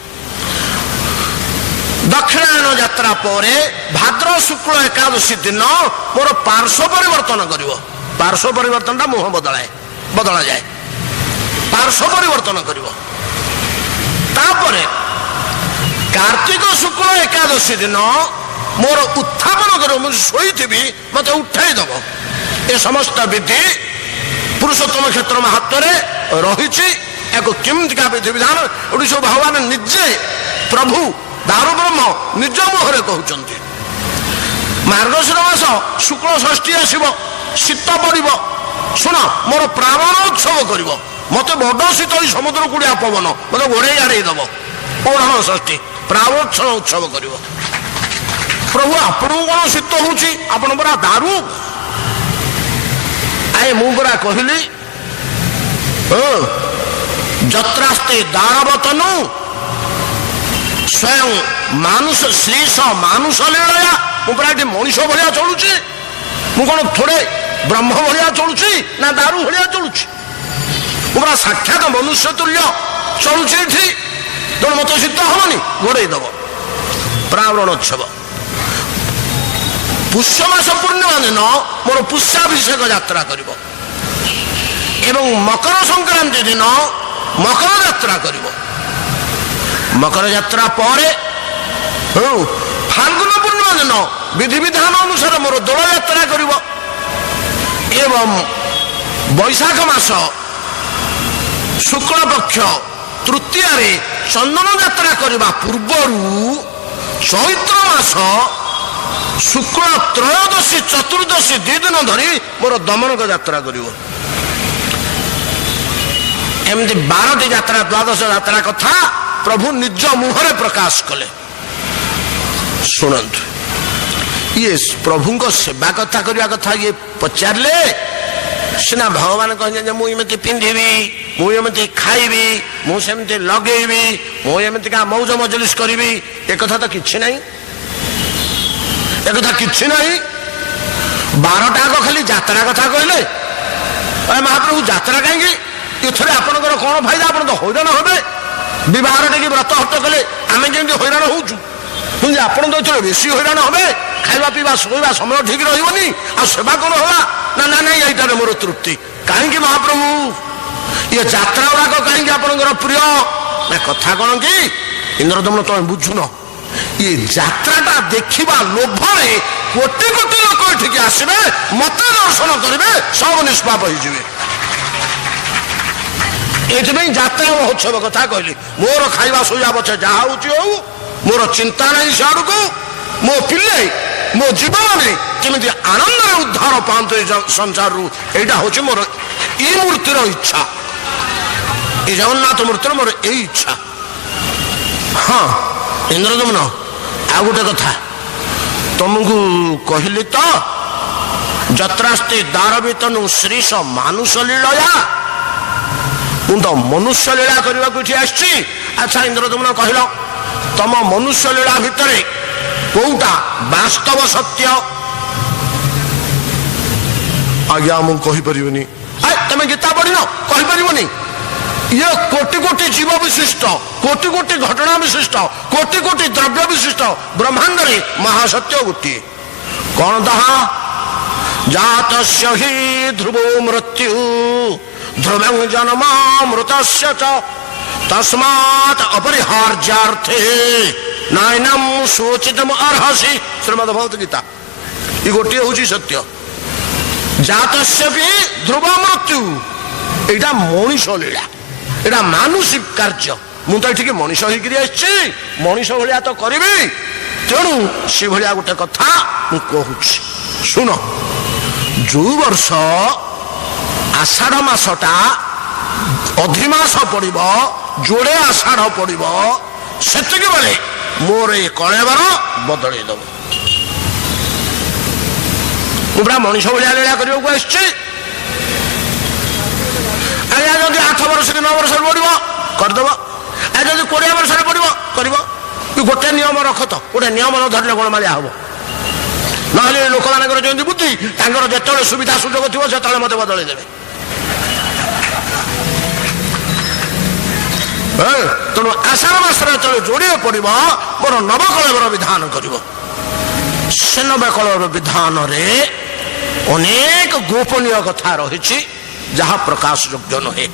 ଦକ୍ଷିଣାୟନ ଯାତ୍ରା ପରେ ଭାଦ୍ର ଶୁକ୍ଳ ଏକାଦଶୀ ଦିନ ମୋର ପାର୍ଶ୍ୱ ପରିବର୍ତ୍ତନ କରିବ। ପାର୍ଶ୍ୱ ପରିବର୍ତ୍ତନଟା ମୁହଁ ବଦଳାଯାଏ, ପାର୍ଶ୍ୱ ପରିବର୍ତ୍ତନ କରିବ। ତାପରେ କାର୍ତ୍ତିକ ଶୁକ୍ଳ ଏକାଦଶୀ ଦିନ ମୋର ଉତ୍ଥାପନ କରିବ। ମୁଁ ଶୋଇଥିବି, ମତେ ଉଠାଇ ଦେବ। ଏ ସମସ୍ତ ବିଧି ପୁରୁଷୋତ୍ତମ କ୍ଷେତ୍ର ମାହାତ୍ମ୍ୟରେ ରହିଛି। ୟାକୁ କେମିତିକା ବିଧିବିଧାନ ଏଠି ସବୁ ଭଗବାନ ନିଜେ, ପ୍ରଭୁ ଦାରୁ ବ୍ରହ୍ମ ନିଜ ମୁହଁରେ କହୁଛନ୍ତି। ମାର୍ଗଶିର ମାସ ଶୁକ୍ଳ ଷଷ୍ଠୀ ଆସିବ, ଶୀତ ପଡ଼ିବ। ଶୁଣ, ମୋର ପ୍ରାବଣ ଉତ୍ସବ କରିବ। ମତେ ବଡ଼ ଶୀତ, ଏଇ ସମୁଦ୍ର କୁଡ଼ିଆ ପବନ ମତେ ଘୋଡ଼େଇ ଆଡ଼େଇ ଦବ। ପୌରାଣ ଷଷ୍ଠୀ ପ୍ରାବୋତ୍ସବ ଉତ୍ସବ କରିବ। ପ୍ରଭୁ ଆପଣଙ୍କୁ କଣ ଶୀତ ହଉଛି? ଆପଣ ପରା ଦାରୁ। ମୁଁ ପରା କହିଲି, ଯତ୍ରାସ୍ତେ ଦାରବତନୁ ସ୍ୱୟଂ ମାନୁଷ ଶ୍ରୀଷ ମାନୁଷ ଲୀଳା। ମୁଁ ପରା ଏଠି ମଣିଷ ଭଳିଆ ଚଳୁଛି। ମୁଁ କଣ ଥୋଡ଼େ ବ୍ରହ୍ମ ଭଳିଆ ଚଳୁଛି ନା ଦାରୁ ଭଳିଆ ଚଳୁଛି? ମୁଁ ପରା ସାକ୍ଷାତ ମନୁଷ୍ୟ ତୁଲ୍ୟ ଚଳୁଛି ଏଠି। ତେଣୁ ମତେ ଶୀତ ହବନି, ଘୋଡ଼େଇ ଦବ। ପ୍ରାବଣୋତ୍ସବ। ପୁଷ୍ୟ ମାସ ପୂର୍ଣ୍ଣିମା ଦିନ ମୋର ପୁଷ୍ୟାଭିଷେକ ଯାତ୍ରା କରିବ ଏବଂ ମକର ସଂକ୍ରାନ୍ତି ଦିନ ମକର ଯାତ୍ରା କରିବ। ମକର ଯାତ୍ରା ପରେ ଫାଲ୍ଗୁନ ପୂର୍ଣ୍ଣିମା ଦିନ ବିଧିବିଧାନ ଅନୁସାରେ ମୋର ଦୋଳ ଯାତ୍ରା କରିବ ଏବଂ ବୈଶାଖ ମାସ ଶୁକ୍ଳପକ୍ଷ ତୃତୀୟାରେ ଚନ୍ଦନ ଯାତ୍ରା କରିବା ପୂର୍ବରୁ ଚୈତ୍ର ମାସ ଶୁକ୍ଳ ତ୍ରୟୋଦଶୀ ଚତୁର୍ଦ୍ଦଶୀ 2 ଦିନ ଧରି ମୋର ଦମନକ ଯାତ୍ରା କରିବ। ଏମିତି 12ଟି ଯାତ୍ରା, ଦ୍ୱାଦଶ ଯାତ୍ରା କଥା ପ୍ରଭୁ ନିଜ ମୁହଁରେ ପ୍ରକାଶ କଲେ। ଶୁଣନ୍ତୁ, ଇଏ ପ୍ରଭୁଙ୍କ ସେବା କଥା କରିବା କଥା ଇଏ ପଚାରିଲେ ସିନା ଭଗବାନ କହିଲେ ଯେ ମୁଁ ଏମିତି ପିନ୍ଧିବି, ମୁଁ ଏମିତି ଖାଇବି, ମୁଁ ସେମିତି ଲଗେଇବି, ମୁଁ ଏମିତିକା ମୌଜ ମଜଲିସ କରିବି। ଏକଥା ତ କିଛି ନାହିଁ, ଏକଥା କିଛି ନାହିଁ। 12ଟା ଆଗ ଖାଲି ଯାତ୍ରା କଥା କହିଲେ। ମହାପ୍ରଭୁ ଯାତ୍ରା କାହିଁକି? ଏଥିରେ ଆପଣଙ୍କର କଣ ଫାଇଦା? ଆପଣ ତ ହଇରାଣ ହେବେ। ବିବାହରେ ଟିକେ ବ୍ରତ ହଟ କଲେ ଆମେ ଯେମିତି ହଇରାଣ ହଉଛୁ, କିନ୍ତୁ ଆପଣ ତ ଏଥିରେ ବେଶୀ ହଇରାଣ ହେବେ। ଖାଇବା ପିଇବା ଶୋଇବା ସମୟ ଠିକ ରହିବନି, ଆଉ ସେବା କଣ ହବା? ନା ନା ନାଇଁ, ଏଇଟାରେ ମୋର ତୃପ୍ତି। କାହିଁକି ମହାପ୍ରଭୁ ଇଏ ଯାତ୍ରା ଗୁଡାକ କାହିଁକି ଆପଣଙ୍କର ପ୍ରିୟ? ନା କଥା କଣ କି ଇନ୍ଦ୍ରଦମନ, ତମେ ବୁଝୁନ, ଇଏ ଯାତ୍ରାଟା ଦେଖିବା ଲୋଭରେ କୋଟି କୋଟି ଲୋକ ଏଠିକି ଆସିବେ, ମତେ ଦର୍ଶନ କରିବେ, ସବୁ ନିଷ୍ପାପ ହେଇଯିବେ। ଏଇଥିପାଇଁ ଯାତ୍ରା ମହୋତ୍ସବ କଥା କହିଲି। ମୋର ଖାଇବା ଶୋଇବା ପଛେ ଯାହା ହଉଛି ହଉ, ମୋର ଚିନ୍ତା ନାହିଁ ସିଆଡ଼କୁ। ମୋ ପିଲେ, ମୋ ଜୀବନରେ କେମିତି ଆନନ୍ଦରେ ଉଦ୍ଧାର ପାଆନ୍ତୁ ଏ ସଂସାରରୁ, ଏଇଟା ହଉଛି ମୋର ଏଇ ମୂର୍ତ୍ତିର ଇଚ୍ଛା। ଏ ଜଗନ୍ନାଥ ମୂର୍ତ୍ତିର ମୋର ଏଇ ଇଚ୍ଛା। ହଁ ଇନ୍ଦ୍ରଦମନ, ଆଉ ଗୋଟେ କଥା ତମକୁ କହିଲି ତ, ଯତ୍ରାସ୍ତି ଦାରବିତନୁ ଶ୍ରୀଷ ମାନୁଷ ଲୀଳୟା। ମୁଁ ତ ମନୁଷ୍ୟ ଲୀଳା କରିବାକୁ ଏଠି ଆସିଛି। ଆଚ୍ଛା ଇନ୍ଦ୍ରଦମ୍ନ କହିଲ, ତମ ମନୁଷ୍ୟ ଲୀଳା ଭିତରେ କୋଉଟା ବାସ୍ତବ ସତ୍ୟ? ଆଜ୍ଞା ମୁଁ କହିପାରିବିନି। ତମେ ଗୀତା ପଢିନ, କହିପାରିବନି? ଇଏ କୋଟି କୋଟି ଜୀବ ବିଶିଷ୍ଟ, କୋଟି କୋଟି ଘଟଣା ବିଶିଷ୍ଟ, କୋଟି କୋଟି ଦ୍ରବ୍ୟ ବିଶିଷ୍ଟ ବ୍ରହ୍ମାଣ୍ଡରେ ମହାସତ୍ୟ ଗୋଟିଏ। କଣ ତାହା? ଜାତସ୍ୟ ହି ଧ୍ରୁବୋ ମୃତ୍ୟୁ ଧ୍ରୁବଂ ଜନ୍ମ ମୃତସ୍ୟ ଚ ତସ୍ମାତ୍ ଅପରିହାର୍ଯ୍ୟାର୍ଥେ ନାଇନଂ ଶୋଚିତୁମ୍ ଅର୍ହସି। ଶ୍ରୀମଦ୍ ଭଗବତ୍ ଗୀତା। ଏ ଗୋଟିଏ ହଉଛି ସତ୍ୟ। ଜାତସ୍ୟ ବି ଧ୍ରୁବ ମୃତ୍ୟୁ, ଏଇଟା ମଣିଷ ଲୀଳା, ଏଇଟା ମାନୁଷିକ କାର୍ଯ୍ୟ। ମୁଁ ତ ଏଠିକି ମଣିଷ ହେଇକିରି ଆସିଛି, ମଣିଷ ଭଳିଆ ତ କରିବି। ତେଣୁ ସେଭଳିଆ ଗୋଟେ କଥା ମୁଁ କହୁଛି, ଶୁଣ। ଯୋଉ ବର୍ଷ ଆଷାଢ ମାସଟା ଅଧିମାସ ପଡିବ, ଯୋଡେ ଆଷାଢ ପଡିବ, ସେତିକି ବେଳେ ମୋର ଏ କଳେବର ବଦଳେଇ ଦବ। ମୁଁ ପୁରା ମଣିଷ ଭଳିଆ ଲୀଳା କରିବାକୁ ଆସିଛି। ଆଜ୍ଞା ଯଦି 8 ବର୍ଷ କି 9 ବର୍ଷରେ ପଡିବ କରିଦବ, ଯଦି 20 ବର୍ଷରେ ପଡିବ କରିବ। ଗୋଟେ ନିୟମ ରଖ ତ, ଗୋଟେ ନିୟମ ନ ଧରିଲେ କଣ ମାଳିଆ ହବ? ନହେଲେ ଲୋକମାନଙ୍କର ଯେମିତି ବୁଦ୍ଧି, ତାଙ୍କର ଯେତେବେଳେ ସୁବିଧା ସୁଯୋଗ ଥିବ ସେତେବେଳେ ମତେ ବଦଳେଇ ଦେବେ। ତେଣୁ ଆଷାଢ ମାସରେ ଯେତେବେଳେ ଯୋଡ଼ିଏ ପଡିବ ମୋର ନବକଳେବର ବିଧାନ କରିବ। ସେ ନବକଳେବର ବିଧାନରେ ଅନେକ ଗୋପନୀୟ କଥା ରହିଛି, ଯାହା ପ୍ରକାଶ ଯୋଗ୍ୟ ନୁହେଁ।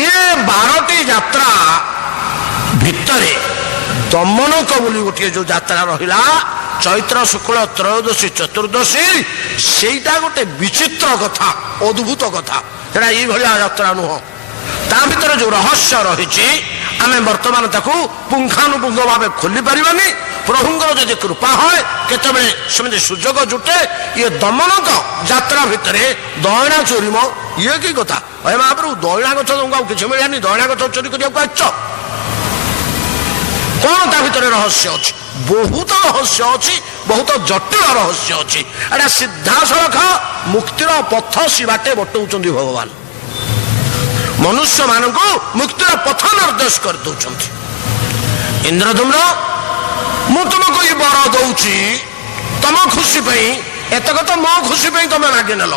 ଇଏ 12ଟି ଯାତ୍ରା ଭିତରେ ଦମନକ ବୋଲି ଗୋଟିଏ ଯୋଉ ଯାତ୍ରା ରହିଲା, ଚୈତ୍ର ଶୁକ୍ଳ ତ୍ରୟୋଦଶୀ ଚତୁର୍ଦ୍ଦଶୀ, ସେଇଟା ଗୋଟେ ବିଚିତ୍ର କଥା, ଅଦ୍ଭୁତ କଥା। ସେଟା ଏଇଭଳିଆ ଯାତ୍ରା ନୁହଁ। ତା ଭିତରେ ଯୋଉ ରହସ୍ୟ ରହିଛି ଆମେ ବର୍ତ୍ତମାନ ତାକୁ ପୁଙ୍ଖାନୁପୁଙ୍ଖ ଭାବେ ଖୋଲି ପାରିବାନି। ପ୍ରଭୁଙ୍କର ଯଦି କୃପା ହୁଏ, କେତେବେଳେ ସେମିତି ସୁଯୋଗ ଜୁଟେ, ଇଏ ଦମନକ ଯାତ୍ରା ଭିତରେ ଦୟଣା ଚୋରିମ, ଇଏ କି କଥା? ମହାପ୍ରଭୁ ଦୟଣା ଗଛ ଆଉ କିଛି ମିଳିଲାନି, ଦୟଣା ଗଛ ଚୋରି କରିବାକୁ ଆସିଛ? କଣ ତା ଭିତରେ ରହସ୍ୟ ଅଛି? ବହୁତ ରହସ୍ୟ ଅଛି, ବହୁତ ଜଟିଳ ରହସ୍ୟ ଅଛି। ଏଟା ସିଧାସଳଖ ମୁକ୍ତିର ପଥ ବାଟେ ବଟଉଛନ୍ତି ଭଗବାନ। ମନୁଷ୍ୟ ମାନଙ୍କୁ ମୁକ୍ତିର ପଥ ନିର୍ଦ୍ଦେଶ କରିଦଉଛନ୍ତି। ଇନ୍ଦ୍ରଦମ୍ନ, ମୁଁ ତୁମକୁ ଏ ବର ଦଉଛି ତମ ଖୁସି ପାଇଁ, ଏତକ ତ ମୋ ଖୁସି ପାଇଁ ତମେ ମାଗି ନେଲ,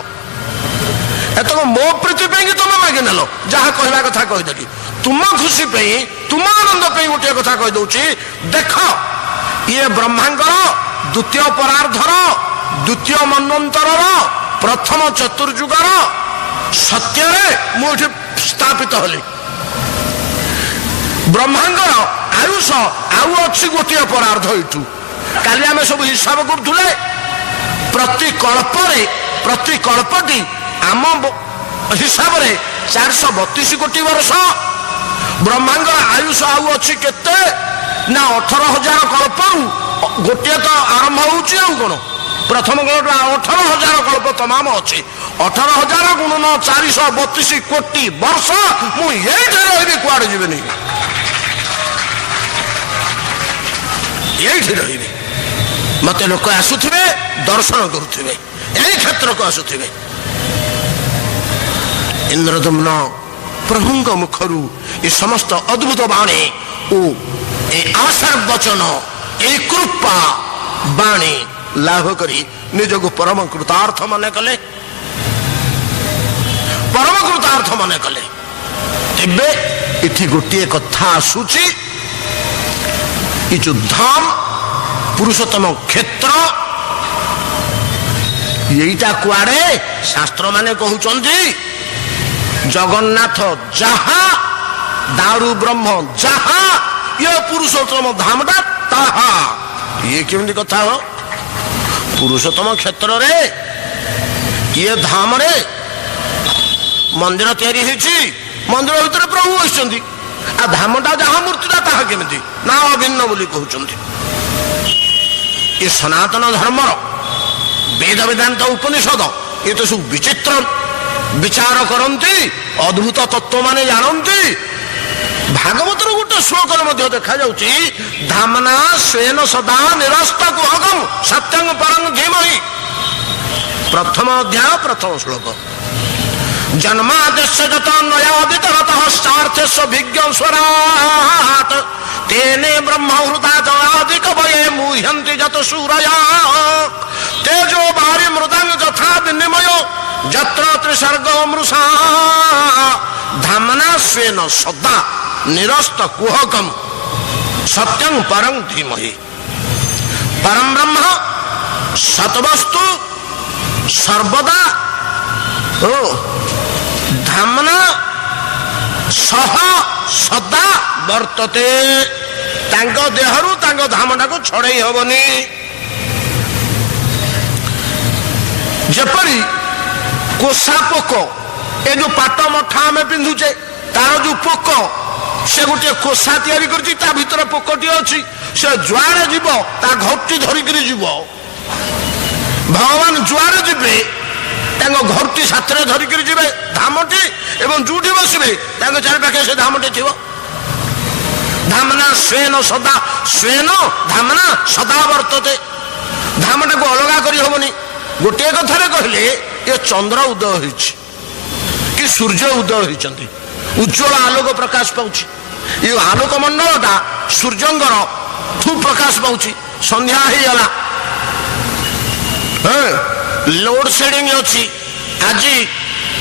ଏତକ ମୋ ପ୍ରୀତି ପାଇଁ ତମେ ମାଗି ନେଲ। ଯାହା କହିବା କଥା କହିଦେଲି। ତୁମ ଖୁସି ପାଇଁ, ତୁମ ଆନନ୍ଦ ପାଇଁ ଗୋଟିଏ କଥା କହିଦଉଛି, ଦେଖ ଇଏ ବ୍ରହ୍ମାଙ୍କର ଦ୍ୱିତୀୟ ପରାର୍ଦ୍ଧର, ଦ୍ୱିତୀୟ ମନ୍ୱନ୍ତରର, ପ୍ରଥମ ଚତୁର୍ଯୁଗର ସତ୍ୟରେ ମୁଁ ଏଠି ସ୍ଥାପିତ ହେଲି। ବ୍ରହ୍ମାଙ୍କର ଆୟୁଷ ଆଉ ଅଛି ଗୋଟିଏ ପରାର୍ଦ୍ଧ ଏଇଠୁ। କାଲି ଆମେ ସବୁ ହିସାବ କରୁଥିଲେ, ପ୍ରତି କଳ୍ପଟି ଆମ ହିସାବରେ 432 କୋଟି ବର୍ଷ। ବ୍ରହ୍ମାଙ୍କର ଆୟୁଷ ଆଉ ଅଛି କେତେ ନା 18,000 କଳ୍ପରୁ ଗୋଟିଏ ତ ଆରମ୍ଭ ହଉଛି। ଆଉ କଣ ପ୍ରଥମ କଳ୍ପ 18,000 କଳ୍ପ ତମାମ ଅଛି। 18,000 ଗୁଣନ 432 କୋଟି ବର୍ଷ ମୁଁ ଏଇଠି ରହିବି, କୁଆଡେ ଯିବିନି, ଏଇଠି ରହିବି। ମତେ ଲୋକ ଆସୁଥିବେ, ଦର୍ଶନ କରୁଥିବେ, ଏଇ କ୍ଷେତ୍ରକୁ ଆସୁଥିବେ। ଇନ୍ଦ୍ରଦମ୍ନ ପ୍ରଭୁଙ୍କ ମୁଖରୁ ଏ ସମସ୍ତ ଅଦ୍ଭୁତ ବାଣୀ ଓ ଏ ଆଶୀର୍ବଚନ, ଏ କୃପା ବାଣୀ ଲାଭ କରି ନିଜକୁ ପରମ କୃତାର୍ଥ ମନେ କଲେ, ପରମ କୃତାର୍ଥ ମନେ କଲେ। ଏବେ ଏଠି ଗୋଟିଏ କଥା ଆସୁଛି, ଏ ଯୋଉ ଧାମ ପୁରୁଷୋତ୍ତମ କ୍ଷେତ୍ର, ଏଇଟା କୁଆଡେ? ଶାସ୍ତ୍ର ମାନେ କହୁଛନ୍ତି ଜଗନ୍ନାଥ ଯାହା, ଦାରୁ ବ୍ରହ୍ମ ଯାହା, ଇଏ ପୁରୁଷୋତ୍ତମ ଧାମଟା ତାହା। ଇଏ କେମିତି କଥା ହବ? ପୁରୁଷୋତ୍ତମ କ୍ଷେତ୍ରରେ, ଇଏ ଧାମରେ ମନ୍ଦିର ତିଆରି ହେଇଛି, ମନ୍ଦିର ଭିତରେ ପ୍ରଭୁ ବସିଛନ୍ତି। ଆଉ ଧାମଟା ଯାହା, ମୂର୍ତ୍ତିଟା ତାହା କେମିତି? ନା ଅଭିନ୍ନ ବୋଲି କହୁଛନ୍ତି। ଏ ସନାତନ ଧର୍ମର ବେଦ ବେଦାନ୍ତ ଉପନିଷଦ, ଏ ତ ସବୁ ବିଚିତ୍ର ବିଚାର କରନ୍ତି, ଅଦ୍ଭୁତ ତତ୍ତ୍ୱ ମାନେ ଜାଣନ୍ତି। ଭାଗବତର ଗୋଟେ ଶ୍ଲୋକରେ ମଧ୍ୟ ଦେଖାଯାଉଛି, ଧାମନା ସ୍ୱେନ ସଦା ନିରସ୍ତ କୁହକମ୍ ସତ୍ୟଂ ପରଂ ଧୀମହି। प्रथम अध्याय प्रथम श्लोक जन्मादेश जत नयादितरतः सार्थेश विज्ञ स्वराट तेने ब्रह्महृदा जयादि कवये मुह्यन्ति जत सूरया तेजो बारी मृदंग यथा विनिमयो जत्र त्रिसर्ग मृषा धामना स्वेन सदा निरस्त कुहकम सत्यं परं धीमहि परम ब्रह्म सतवस्तु सर्वदा धामना सह सदा वर्तते तांको देहरु तांको धामटा को छड़ाई हबनी जपरी कोसा पोक ए जो पाट मठा आम पिंधुचे तार जो पोक से गोटे कोसा तैयारी करछि ता भीतर पोकटी अछि से जुआरे जीव ता घरटी धरिकरी जीव भगवान जुआरे जीवे तांको घरटी साथरे धरिकरी जीवे धामटी एवं जूठी बसबे तांको चारि पाखे से धामटी थिबो धामना स्वेन सदा स्वेन धामना सदा वर्तते धामटा को अलगा करी हबनी गोटे कथारे कहले ये चंद्र उदय होइछि कि सूर्य उदय होइछन्ति उज्ज्वल आलोक प्रकाश पाउछि ये आलोक मंडलटा सूर्यंगर थू प्रकाश पाउछि संध्या ही गला लोड शेडिंग अछि आज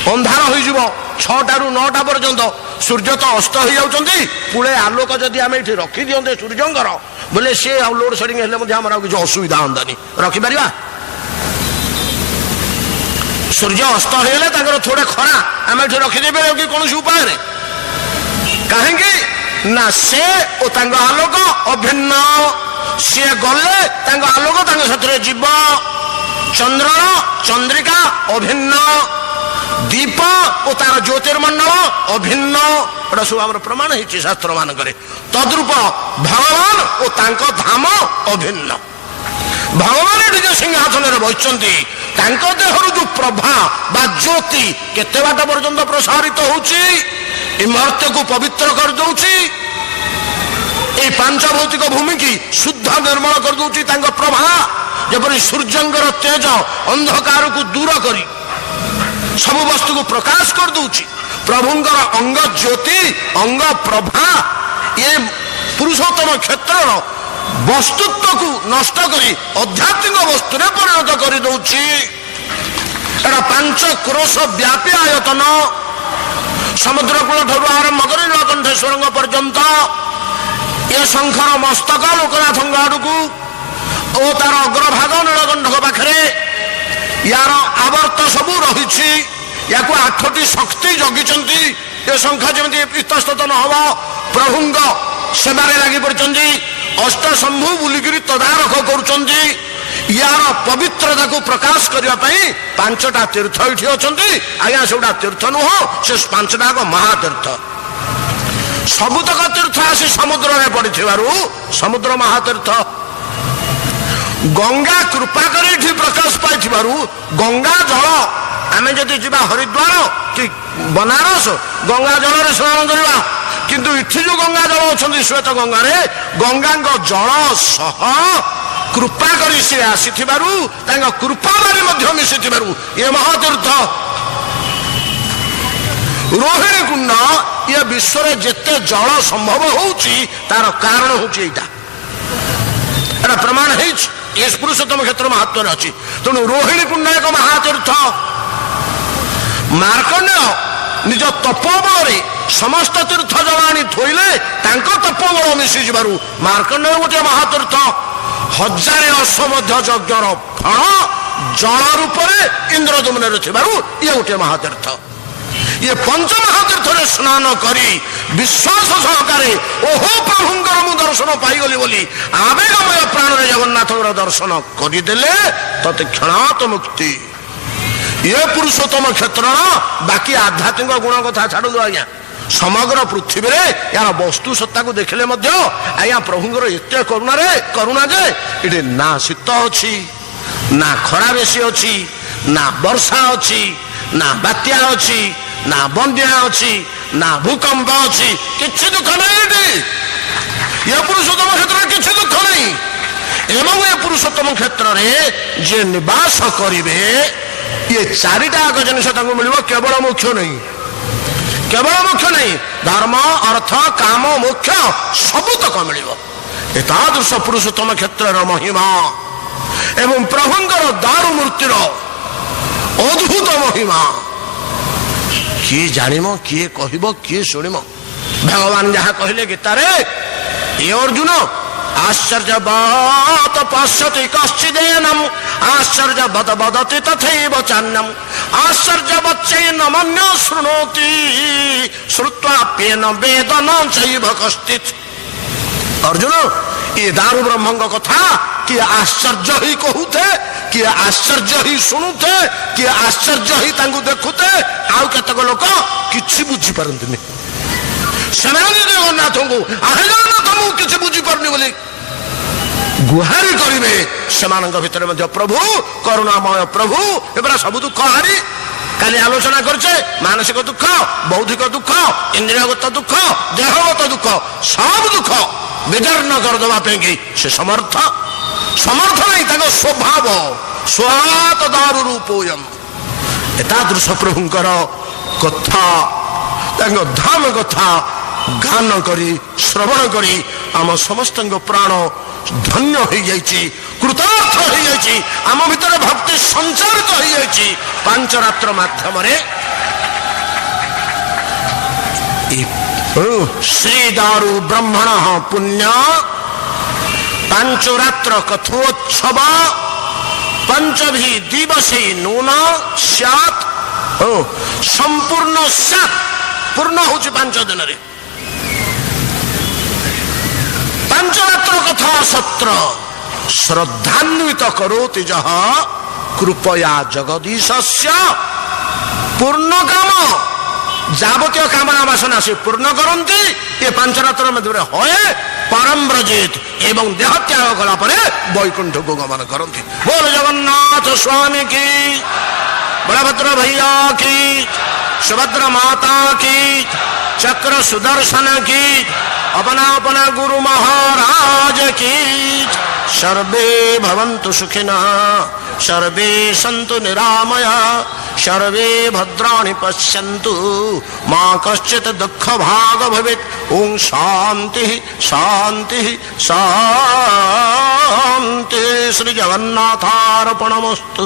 अंधार होई जिवो 6टा रु 9टा पर्यंत सूर्य तो अस्त हो जाउछन्ति पुळे आलोक जदि आमे इठी रखि दियन्ते सूर्यंगर बोले से लोड शेडिंग हेले मध्ये हमरा किछ असुविधा होंदानी रखि परिबा सूर्य अस्त होले ताकर थोड़े खरा आमे इठी रखि देबे कि कोनोसी उपाय रे कहीं ना से ओ तांग आलोक अभिन्न सी गले तांग आलोक तांग साथरे जीव चंद्र चंद्रिका अभिन्न दीप ओ तार ज्योतिर्मंडल अभिन्न एटा सब आम प्रमाण है शास्त्र मानक तद्रूप भगवान ओ तांक धाम अभिन्न भगवान ये सिंहासन बसती देहर जो प्रभा बा ज्योति केते बाट पर्यंत प्रसारित होउची मर्त्य को पवित्र कर दउची ए पांच भौतिक भूमि की शुद्ध निर्मल कर दउची तांको प्रभा जपरि सूर्यंगर तेज अंधकार को दूर करी सब वस्तु को प्रकाश कर दउची प्रभुंकर अंग ज्योति अंग प्रभा ये पुरुषोत्तम क्षेत्र वस्तुत्व को नष्ट करी आध्यात्मिक वस्तु में परिणत कर दउची एटा 5 क्रोश व्यापी आयतन समुद्र कूल ठार आरंभ कर नीलकंठेश्वर पर्यंत ये शंखर मस्तक लोकनाथ आड़ को ओ तार अग्रभाग नीलकंठ पाखे यार आवर्त सबू रही या 8टी शक्ति जगिंट ये शंख जमी इतस्तत न हम प्रभुंग सेवारे लगी पड़ती अष्ट शंभु बुलिकी तदारख कर यार पवित्रता को प्रकाश करने 5टा तीर्थ ये अच्छा आज्ञा सेटा तीर्थ नुह से 5टा महातीर्थ सबुतक तीर्थ आसी समुद्र में पड़ी समुद्र महातीर्थ गंगा कृपा कर प्रकाश पाई गंगा जल आमे जदि जीवा हरिद्वार कि बनारस गंगा जल स्नान करवा किंतु इठी जो गंगा जल अच्छा श्वेत गंगा रे गंगा जल सह कृपा करी से आसी कृपा बारी मिसी ये महातीर्थ रोहिणी कुंड ये विश्व में जिते जल संभव होउची तार कारण होउची एटा प्रमाण है ये पुरुषोत्तम क्षेत्र महत्व अच्छी तेणु रोहिणी कुंड एक महातीर्थ मार्कंडेय निज तपोबल समस्त तीर्थ जलानी थोइले तपोबल मिसी मार्कंडेय गोटे महातीर्थ 1000 अश्वमेध यज्ञर फल जल रूप इंद्रदुम्न ये गोटे महातीर्थ ये पंच महातीर्थ स्नान करी विश्वास सहकारे ओहो प्रभुंकर मु दर्शन पाईगली बोली आवेगमय प्राण जगन्नाथ दर्शन करदेले तते क्षणात मुक्ति ये पुरुषोत्तम क्षेत्र बाकी आध्यात्मिक गुण कथा छाड़ू आज्ञा समग्र पृथ्वी रे यार वस्तु सत्ता को देखले मध्य आज्ञा प्रभुंकर एते करुणा जे इटे ना शीत अच्छी ना खरा बेसी अच्छी ना वर्षा अच्छी ना बात्या अच्छी ना बंध्या अच्छी ना भूकंप अच्छी किसी दुख नहीं ये पुरुषोत्तम क्षेत्र किसी दुख नहीं एवं ये पुरुषोत्तम क्षेत्र रे जे निवास करिवे ये चारिटा आग जिनिस मिल केवल मोक्ष नहीं, केवल मोक्ष नहीं, धर्म अर्थ काम मोक्ष सबुतक मिल। एतादृश पुरुषोत्तम क्षेत्र महिमा एवं प्रभुंकर दारु मूर्तिर अद्भुत महिमा किए जानिम, किए कहब, किए शुणिम। भगवान जहाँ कहले गीतारे, ये अर्जुन आश्चर्यवत् पश्यति कश्चिदेनम् आश्चर्यवत् वदति तथैव चान्यम् आश्चर्यवच्चैन मन्यो शृणोति श्रुत्वाप्येन वेद न चैव कश्चित्। अर्जुन ये दारु ब्रह्मंग कथा किए आश्चर्य ही कहूथे, किए आश्चर्य ही शुणुथे, किए आश्चर्य ही तांकु देखुथे, आउ केतक लोक किछि बुझी पारंतिनि। सेनानी जगन्नाथ को जगन्नाथ मुझे किसी बुझी पारनी बोली गुहारी करेंगे। सेमानक भितर मध्य प्रभु करुणामय प्रभु एबरा सब दुख हारी काली आलोचना करछे, मानसिक दुख, बौद्धिक दुख, इंद्रियगत दुख, देहगत दुख, सब दुख विदर्ण करदेवा से समर्थ, समर्थ नहीं ताको स्वभाव स्वात दारु रूपोयम। एतादृश प्रभुंकर कथा धाम कथा गान करी श्रवण करी आम समस्त प्राण धन्य हो जाइए, कृतार्थ हो जाइए, आम भीतर भक्ति संचारित हो जाइए। पांच रात्र माध्यम श्री दारु ब्रह्मण पुण्य पांच रात्र कथोत्सव पंचभी दिवसे नून स्यात् संपूर्ण स्यात् पूर्ण होची 5 दिन रे। पांच रात्र कथा सत्र श्रद्धान्वित करोति जह कृपया जगदीशस्य पूर्ण काम जावतीय कामना वासना से पूर्ण करती। ये 5 रात्र मध्य होए परम ब्रजेत एवं देह त्याग कला परे वैकुंठ को गमन करती। बोल जगन्नाथ स्वामी की, बलभद्र भैया की, सुभद्रा माता की, चक्र सुदर्शन की, अपना अपना गुरु महाराज की। सर्वे भवन्तु सुखिनः, सर्वे सन्तु निरामया, सर्वे भद्राणि पश्यन्तु, मा कश्चित् दुःख भाग भवेत्। ओम शांति शांति शांति। श्री जगन्नाथार्पणमस्तु।